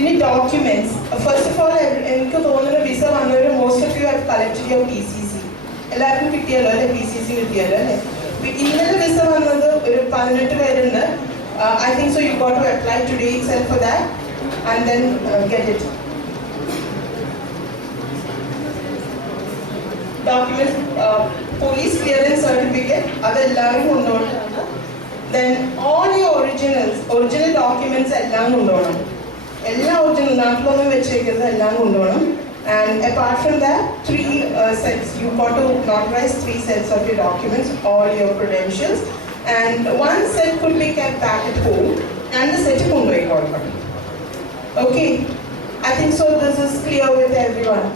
Any documents. First of all, എനിക്ക് തോന്നുന്ന വിസ വന്നവർ most of you have collected your PCC. എല്ലാവർക്കും കിട്ടിയല്ലോ അല്ലേ? PCC കിട്ടിയല്ലോ അല്ലേ? ഇന്നലെ വിസ വന്നത് ഒരു 18 പേരുണ്ട്. I think so you got to apply today itself for that and then get it. Documents, police clearance certificate, അതെല്ലാവരും കൊണ്ടുപോകണം. Then all your original documents എല്ലാം കൊണ്ടുപോകണം. എല്ലാ ഒറിജിനൽ നാട്ടിലൊന്നും വെച്ചേക്കുന്നത് എല്ലാം കൊണ്ടുപോകണം. And apart from that, 3 sets, you got to notarize 3 sets of your documents, all your credentials, and 1 set could be kept back at home and the set കൊണ്ടുപോയിക്കോളണം. Okay, I think so this is clear with everyone.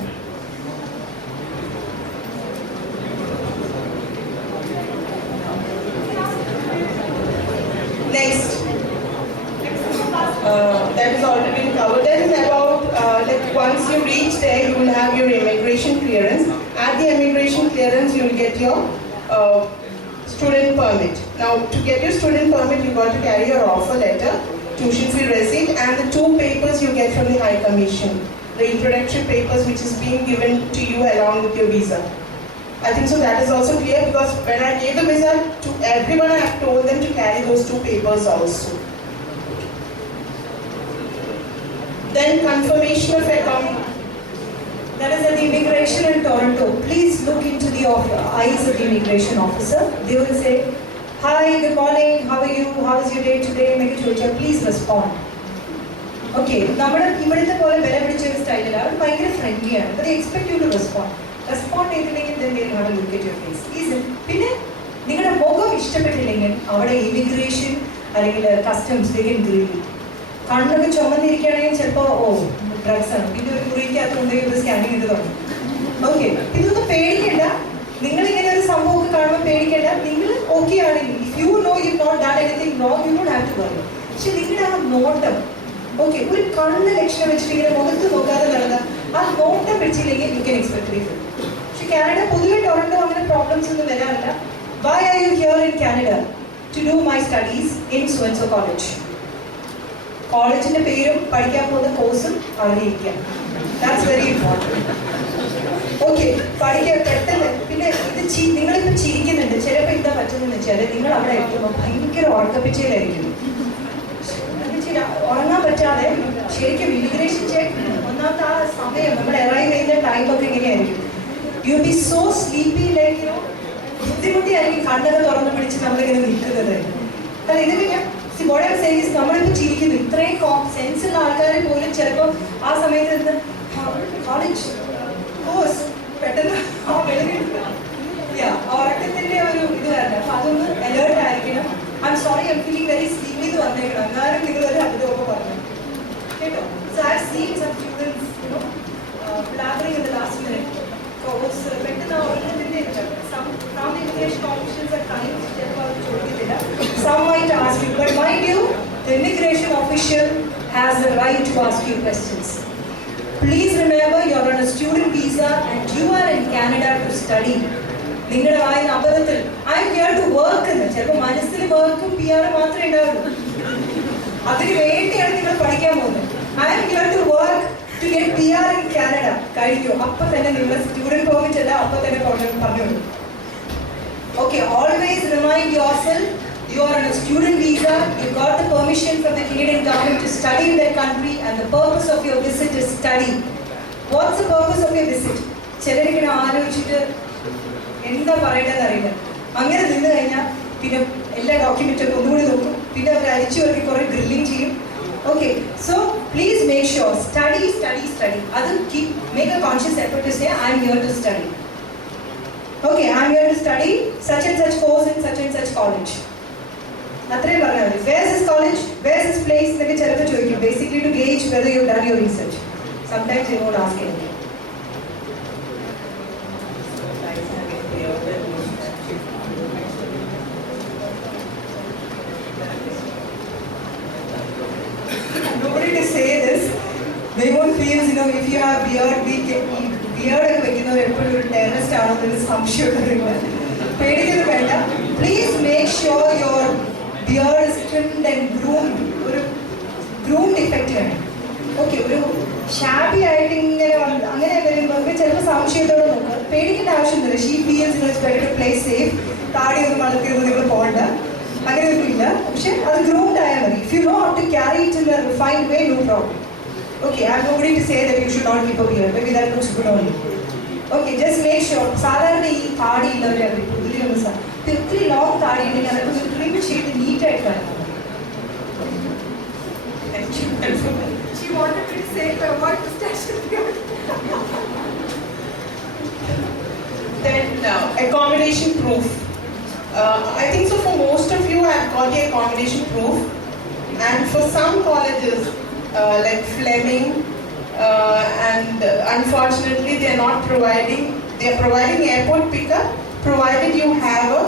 Next, that is already been covered. Then about like once you reach there, you will have your immigration clearance. At the immigration clearance, you will get your student permit. Now, to get your student permit, you got to carry your offer letter, tuition fee receipt, and the 2 papers you get from the High Commission, the introductory papers which is being given to you along with your visa. I think so that is also clear, because when I gave the visa to everyone, I have told them to carry those 2 papers also. Then confirmation of account. That is at the immigration in Toronto. Please look into the eyes of the immigration officer. They will say, hi, good morning, how are you, how is your day today? Please respond. Okay, നമ്മുടെ ഇവിടുത്തെ പോലെ വില പിടിച്ച ഒരു സ്റ്റൈലിലാണ്, അവർ ഭയങ്കര ഫ്രണ്ട്ലി ആണ്. But they expect you to respond. Respond ചെയ്തില്ലെങ്കിൽ then they will have a look at your face. പിന്നെ നിങ്ങളുടെ മുഖം ഇഷ്ടപ്പെട്ടില്ലെങ്കിൽ അവിടെ ഇമിഗ്രേഷൻ അല്ലെങ്കിൽ customs they can grill you. കണ്ണൊക്കെ ചുമന്നിരിക്കുകയാണെങ്കിൽ ചിലപ്പോൾ ഡ്രഗ്സ് ആണ്, പിന്നെ ഒരു മുറിക്കകത്ത് കൊണ്ടുപോയി സ്കാനിങ് ചെയ്ത് തുടങ്ങും. ഓക്കെ, ഇതൊന്നും പേടിക്കേണ്ട. നിങ്ങളിങ്ങനെ ഒരു സംഭവമൊക്കെ കാണുമ്പോൾ പേടിക്കേണ്ട. നിങ്ങൾ ഓക്കെ ആണെങ്കിൽ, if you know you not done anything wrong, you don't have to worry. പക്ഷെ നിങ്ങളുടെ ആ നോട്ടം, ഓക്കെ, ഒരു കണ്ണ് ലക്ഷണം വെച്ചിട്ട് ഇങ്ങനെ മുഖത്ത് നോക്കാതെ നടന്ന ആ നോട്ടം വെച്ചില്ലെങ്കിൽ യു ക്യാൻ എക്സ്പെക്ട് ഇറ്റ്. പക്ഷെ കാനഡ പൊതുവെ ടൊറന്റോ അങ്ങനെ പ്രോബ്ലംസ് ഒന്നും വരാറില്ല. Why are you here in Canada? To do my studies in so and so college. കോളേജിന്റെ പേരും പഠിക്കാൻ പോകുന്ന കോഴ്സും അറിയിക്കുക. That's very important. ഓക്കെ, പഠിക്കാൻ പെട്ടെന്ന്. പിന്നെ ഇത് നിങ്ങളിപ്പോൾ ചിരിക്കുന്നുണ്ട്, ചിലപ്പോൾ എന്താ പറ്റുന്നതെന്ന് വെച്ചാൽ നിങ്ങൾ അവിടെ എത്തുമ്പോൾ ഭയങ്കര ഉറക്കപ്പിച്ചയിലായിരിക്കും. ഉറങ്ങാൻ പറ്റാതെ ശരിക്കും ഇമിഗ്രേഷൻ ചെക്ക് ഒന്നാമത്തെ ആ സമയം നമ്മൾ അറൈവ് ചെയ്യുന്ന ടൈമൊക്കെ എങ്ങനെയായിരിക്കും? You be so sleepy, like ബുദ്ധിമുട്ടിയായിരിക്കും കണ്ണൊക്കെ തുറന്ന് പിടിച്ച് നമ്മളിങ്ങനെ നിൽക്കുന്നത്. അല്ല ഇതിന് ഞാൻ നമ്മളിപ്പോൾ ചിരിക്കുന്നു, ഇത്രയും സെൻസ് ഉള്ള ആൾക്കാർ പോലും ചിലപ്പോൾ ആ സമയത്ത് നിന്ന് കോളേജ് കോഴ്സ് പെട്ടെന്ന് ആ ഉറക്കത്തിന്റെ ഒരു ഇത് വരണം. അപ്പൊ അതൊന്ന് അലേർട്ട് ആയിരിക്കണം. I am sorry, I am feeling very sleepy എന്ന് പറഞ്ഞേക്കണം. എന്നാലും നിങ്ങൾ ഒരു അബദ്ധമൊക്കെ പറഞ്ഞു കേട്ടോ. So I have seen some students blabbering in the last minute. Course പെട്ടെന്ന് ഉറക്കത്തിന്റെ some immigration officials at times ചിലപ്പോൾ അവർ ചോദിക്കത്തില്ല. Some might ask you, but mind you, the immigration official has the right to ask you questions. Please remember, you are on a student visa and you are in Canada to study. നിങ്ങളുടെ വായന അബദ്ധത്തിൽ I am here to work എന്ന് ചിലപ്പോൾ മനസ്സിൽ വർക്കും P R മാത്രമേ ഉണ്ടാവുള്ളൂ. അതിന് വേണ്ടിയാണ് നിങ്ങൾ പഠിക്കാൻ പോകുന്നത്. I am here to work to get P R in Canada. കഴിഞ്ഞു, അപ്പൊ തന്നെ നിങ്ങൾ സ്റ്റുഡന്റ് പെർമിറ്റ് അല്ല, അപ്പൊ തന്നെ പറഞ്ഞോളൂ. Okay, always remind yourself you are on a student visa, you got the permission from the Canadian government to study in that country and the purpose of your visit is study. What's the purpose of your visit? ചിലരിങ്ങനെ ആലോചിച്ചിട്ട് എന്താ പറയേണ്ടതെന്ന് അറിയില്ല. അങ്ങനെ നിന്ന് കഴിഞ്ഞാൽ പിന്നെ എല്ലാ ഡോക്യുമെന്റൊക്കെ ഒന്നുകൂടി നോക്കും, പിന്നെ അവർ അരിച്ചു വരക്കി കുറെ ഡ്രില്ലിംഗ് ചെയ്യും. Okay, so please make sure study study study. അത് make a conscious effort to say I am here to study. Okay, I am here to study such and such course in such and such college. അത്രയും പറഞ്ഞാൽ മതി. Where is this college? Where is this place? എന്നൊക്കെ ചിലപ്പോൾ ചോദിക്കും. Basically to gauge whether you have done your research. Sometimes they won't ask anything. Nobody to say this. They won't feel, you know, if you have beard, beard ഒക്കെ വെക്കുന്നവർ എപ്പോഴും ഒരു ടെററിസ്റ്റ് ആണോ എന്നൊരു സംശയമുള്ള പേടിക്കുന്നത് വേണ്ട. Please make sure your beard is trimmed and groomed. ഒരു ഗ്രൂംഡ് ഇഫക്റ്റ് വേണം. ഓക്കെ, ഒരു ഷാബി ആയിട്ട് ഇങ്ങനെ അങ്ങനെ വരുമ്പോൾ ചിലപ്പോൾ സംശയത്തോടെ നോക്കുക. പേടിക്കേണ്ട ആവശ്യമൊന്നുമില്ല. She feels it's better to play safe. താടി ഒന്നും വളർത്തിയൊന്നും നിങ്ങൾ പോകണ്ട, അങ്ങനെയൊന്നുമില്ല. പക്ഷെ അത് ഗ്രൂംഡ് ആയാൽ മതി. If you know how to carry it in a refined way, no problem. Okay, I am nobody to say that you should not keep a beard. Maybe that looks good only. Okay, just make sure. സാധാരണ ഈ താടി ഉള്ളവരാണ് ഇതിലൊന്നും ഒത്തിരി ലോങ് താടി ഉണ്ടെങ്കിൽ അതൊക്കെ ട്രിം ചെയ്ത് നീറ്റായിട്ട് കാണും. She wanted me to say to avoid mustache. Then accommodation proof. I think so for most of you I have got the accommodation proof, and for some colleges like Fleming and unfortunately they are not providing. They are providing airport pickup provided you have a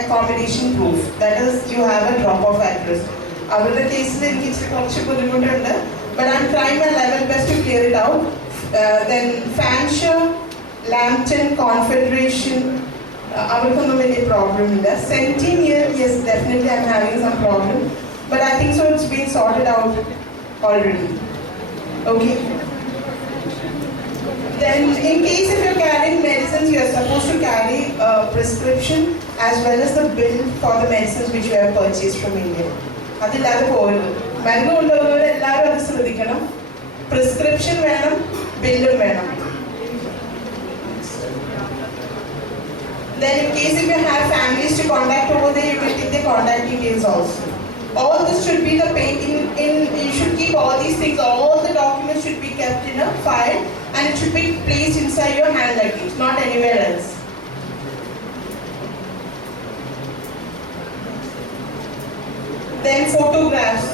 accommodation proof, that is you have a drop-off address. അവരുടെ കേസിൽ എനിക്ക് കുറച്ച് ബുദ്ധിമുട്ടുണ്ട്, but I'm trying my level best to clear it out. Then Fanshawe, Lambton, Confederation, അവർക്കൊന്നും വലിയ പ്രോബ്ലം ഇല്ല. Centennial, yes, definitely I'm having some problem, but I think so it's been sorted out already. Okay. Then in case if you're carrying medicines, you are supposed to carry a prescription as well as the bill for the medicines which you have purchased from India. അതില്ലാതെ പോകരുത്. മരുന്ന് കൊണ്ടുപോകുന്നവർ എല്ലാവരും അത് ശ്രദ്ധിക്കണം. പ്രിസ്ക്രിപ്ഷൻ വേണം, ബില്ലും വേണം. Then in case if you have families to contact over there, you can take the contact details also. All this should be the you should keep all these things, all the documents should be kept in a file and it should be placed inside your hand luggage, not anywhere else. Then photographs,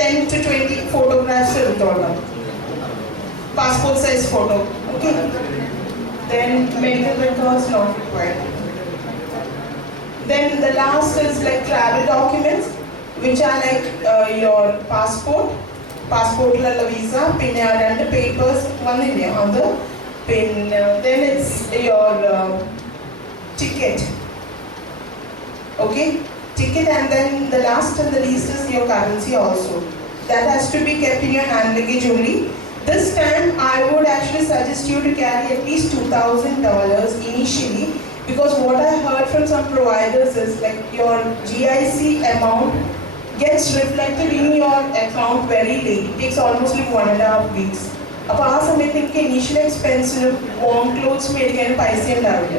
10 to 20 photographs എടുത്തോളാം. Passport size photo, okay? Then medical records not required. Then the last is like travel documents, which are like your passport, passportilla visa, pinne and papers, one in the other, pin. Then it's your ticket, okay, ticket, and then the last and the least is your currency also. That has to be kept in your hand luggage only. This time I would actually suggest you to carry at least $2,000 initially, because what I heard from some providers is like your GIC amount gets reflected in your account very late. It takes almost like 1.5 weeks. അപ്പോൾ ആ സമയത്ത് എനിക്ക് ഇനീഷ്യൽ എക്സ്പെൻസിനും warm clothes മേടിക്കാനും പൈസ ഉണ്ടാവില്ല.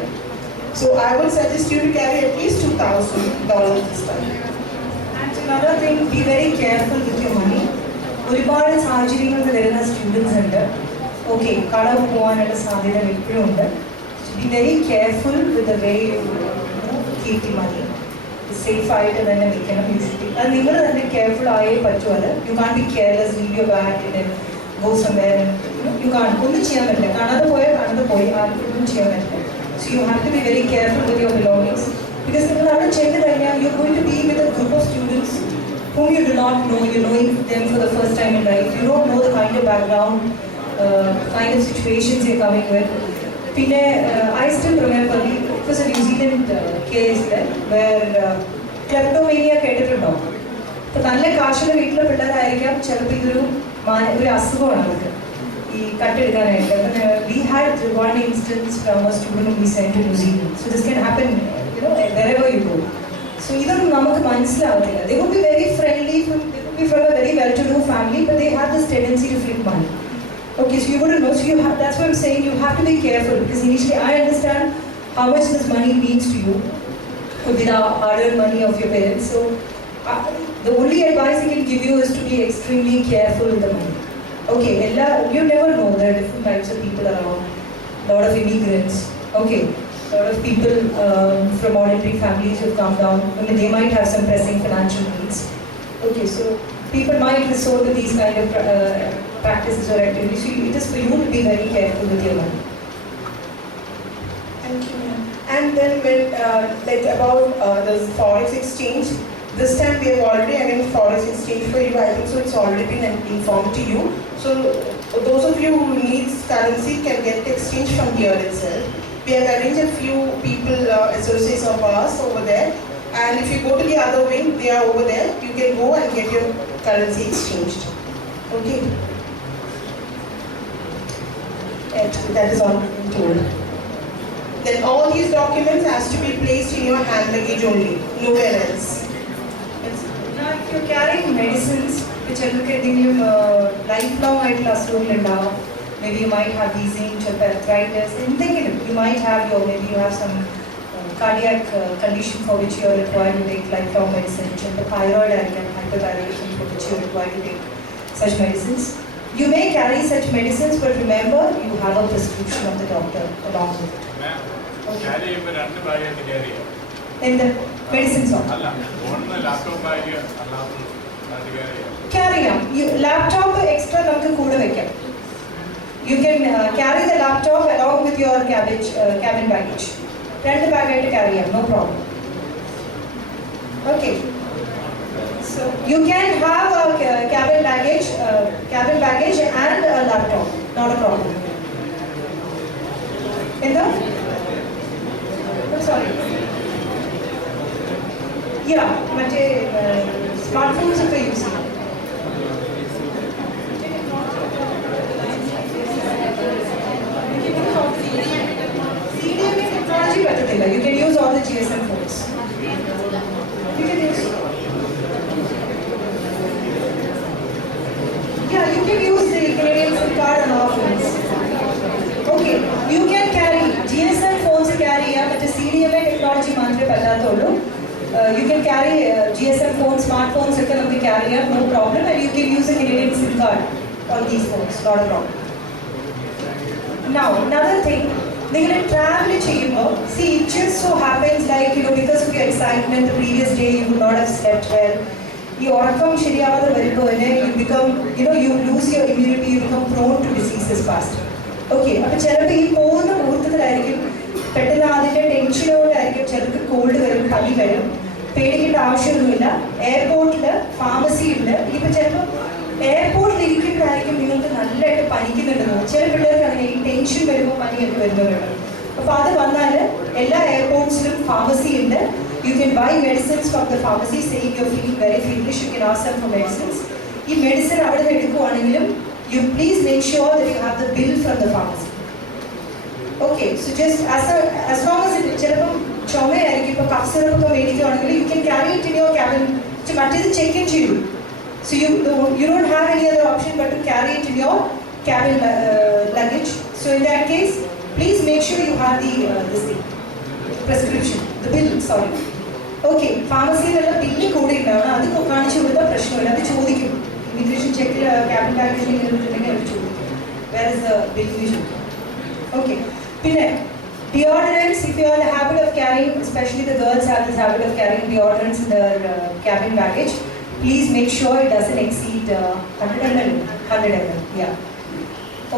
So I would suggest you to carry at least $2,000 this time. And another thing, be very careful with your money. ഒരുപാട് സാഹചര്യങ്ങളിൽ വരുന്ന സ്റ്റുഡൻസ് ഉണ്ട്. ഓക്കെ, കളവ് പോകാനുള്ള സാധ്യത എപ്പോഴും ഉണ്ട്. Be very careful with the way you keep the money. Safe ആയിട്ട് തന്നെ വെക്കണം യൂഷ്വലി. അത് നിങ്ങൾ തന്നെ കെയർഫുൾ ആയേ പറ്റൂ. അത് you can't be careless, leave your bag go somewhere. You can't ഒന്നും ചെയ്യാൻ പറ്റില്ല. കാണാതെ പോയി ആർക്കൊന്നും ചെയ്യാൻ പറ്റില്ല. So you have to be very careful with your belongings. Because നിങ്ങൾ അവിടെ ചെയ്ത് കഴിഞ്ഞാൽ you going to be with a group of students whom you do not know. You're knowing them for the first time in life. You don't know the kind of background, kind of situations you're coming with. I still remember, it was a New Zealand case there, where kleptomania കേട്ടിട്ടുണ്ടോ? അപ്പോൾ നല്ല കാശുള്ള വീട്ടിലെ പിള്ളേരായിരിക്കാം ചിലപ്പോൾ ഇതൊരു അസുഖമാണ് അവർക്ക് ഈ കട്ടെടുക്കാനായിട്ട്. We had one instance from a student who we sent to New Zealand. So this can happen, wherever you go. So ഇതൊന്നും നമുക്ക് മനസ്സിലാവത്തില്ല. They would be very friendly, they would be from a very well-to-do family, but they have this tendency to flip money. Okay, so you wouldn't know. So that's what I'm saying. You have to be careful, because initially I understand how much this money means to you, with the hard-earned money of your parents. So the only advice I can give you is to be extremely careful with the money. Okay, you never know. There are different types of people around. A lot of immigrants. Okay. A lot of people from ordinary families who have come down. I mean, they might have some pressing financial needs. Okay, so people might resort to these kind of practices or activities. So it is for you to be very careful with your money. Thank you, ma'am. And then when about the forex exchange, this time we have already having forex exchange for you. I think so. It's already been informed to you. So those of you who needs currency can get exchange from here itself. We have arranged a few people, associates of ours over there, and if you go to the other wing, they are over there. You can go and get your currency exchanged. Okay. And that is all I'm told. Then all these documents has to be placed in your hand luggage only, nowhere else. Now, if you're carrying medicines, which are looking lifelong at maybe you might have disease or arthritis, you might have maybe you have some cardiac condition for which you are required to take lifelong medicine, thyroid and hyperthyroidism for which you are required to take such medicines. You may carry such medicines, but remember you have a prescription of the doctor along with it. carry In the medicines of carry laptop extra namukku kuda vekkam. You can carry the laptop along with your cabin baggage. Rendu bag aayittu carry no problem. Okay. So you can have a cabin baggage and a laptop, not a problem. I'm sorry. Yeah, but smartphones are using. CDMA technology better. You can use all the GSM phones. You can use. Yeah, you can use the Canadian SIM card on our phones. Okay, you can carry GSM phones but the CDMA technology you can carry GSM phones, smartphones, you can carry no problem, and you can use a Canadian SIM card on these phones, not a problem. Now, another thing, they're going to travel see, it just so happens like, because of your excitement the previous day, you would not have slept well. You become, you lose your immunity, you become prone to diseases faster. Okay, but tension cold പേടിക്കേണ്ട ആവശ്യമൊന്നുമില്ല. എയർപോർട്ടിൽ ഫാർമസി ഉണ്ട്. ഇപ്പം ചിലപ്പോൾ എയർപോർട്ടിൽ ഇരിക്കുമ്പോഴായിരിക്കും നിങ്ങൾക്ക് നല്ലതായിട്ട് പനിക്കുന്നുണ്ടെന്ന്. ചില പിള്ളേർക്ക് അങ്ങനെ ഈ ടെൻഷൻ വരുമ്പോൾ പനിയൊക്കെ വരുന്നവരുണ്ട്. അപ്പോൾ അത് വന്നാൽ എല്ലാ എയർപോർട്ട്സിലും ഫാർമസി ഉണ്ട്. You can buy medicines from the pharmacy. Same you feel very feverish, you can ask them for medicines. ഈ മെഡിസിൻ അവിടെ നിന്ന് എടുക്കുവാണെങ്കിലും you please make sure that you have the bill from the pharmacy. Okay, so just as long as it ചിലപ്പം ചുമയായിരിക്കും, ഇപ്പോൾ cough സിറപ്പൊക്കെ മേടിക്കുകയാണെങ്കിൽ you can carry it in your cabin മറ്റേത് ചെക്ക് ഇൻ ചെയ്തു. So you don't have any other option but to carry it in your cabin luggage. So in that case, please make sure you have this thing, prescription, the bill, sorry. Okay, pharmacy യിലുള്ള ബില്ല് കൂടെ ഉണ്ടാവണം. അത് കാണിച്ചു കൊടുത്താൽ പ്രശ്നമില്ല. അത് ചോദിക്കും. ഇമിഗ്രേഷൻ ചെക്കിൽ ക്യാബിൻ ബാഗേജിൽ ഇരുന്നിട്ടുണ്ടെങ്കിൽ അവർ ചോദിക്കും. Where is the bill issue? Okay. പിന്നെ deodorants, if you have the habit of carrying, especially the girls have this habit of carrying deodorants in their cabin baggage, please make sure it doesn't exceed 100 ml. 100 ml, yeah.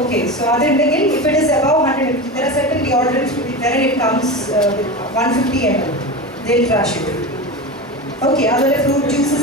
Okay, so other than if it is above 100 ml, there are certain deodorants where it comes with 150 ml. They'll trash it. Okay, other fruit juices,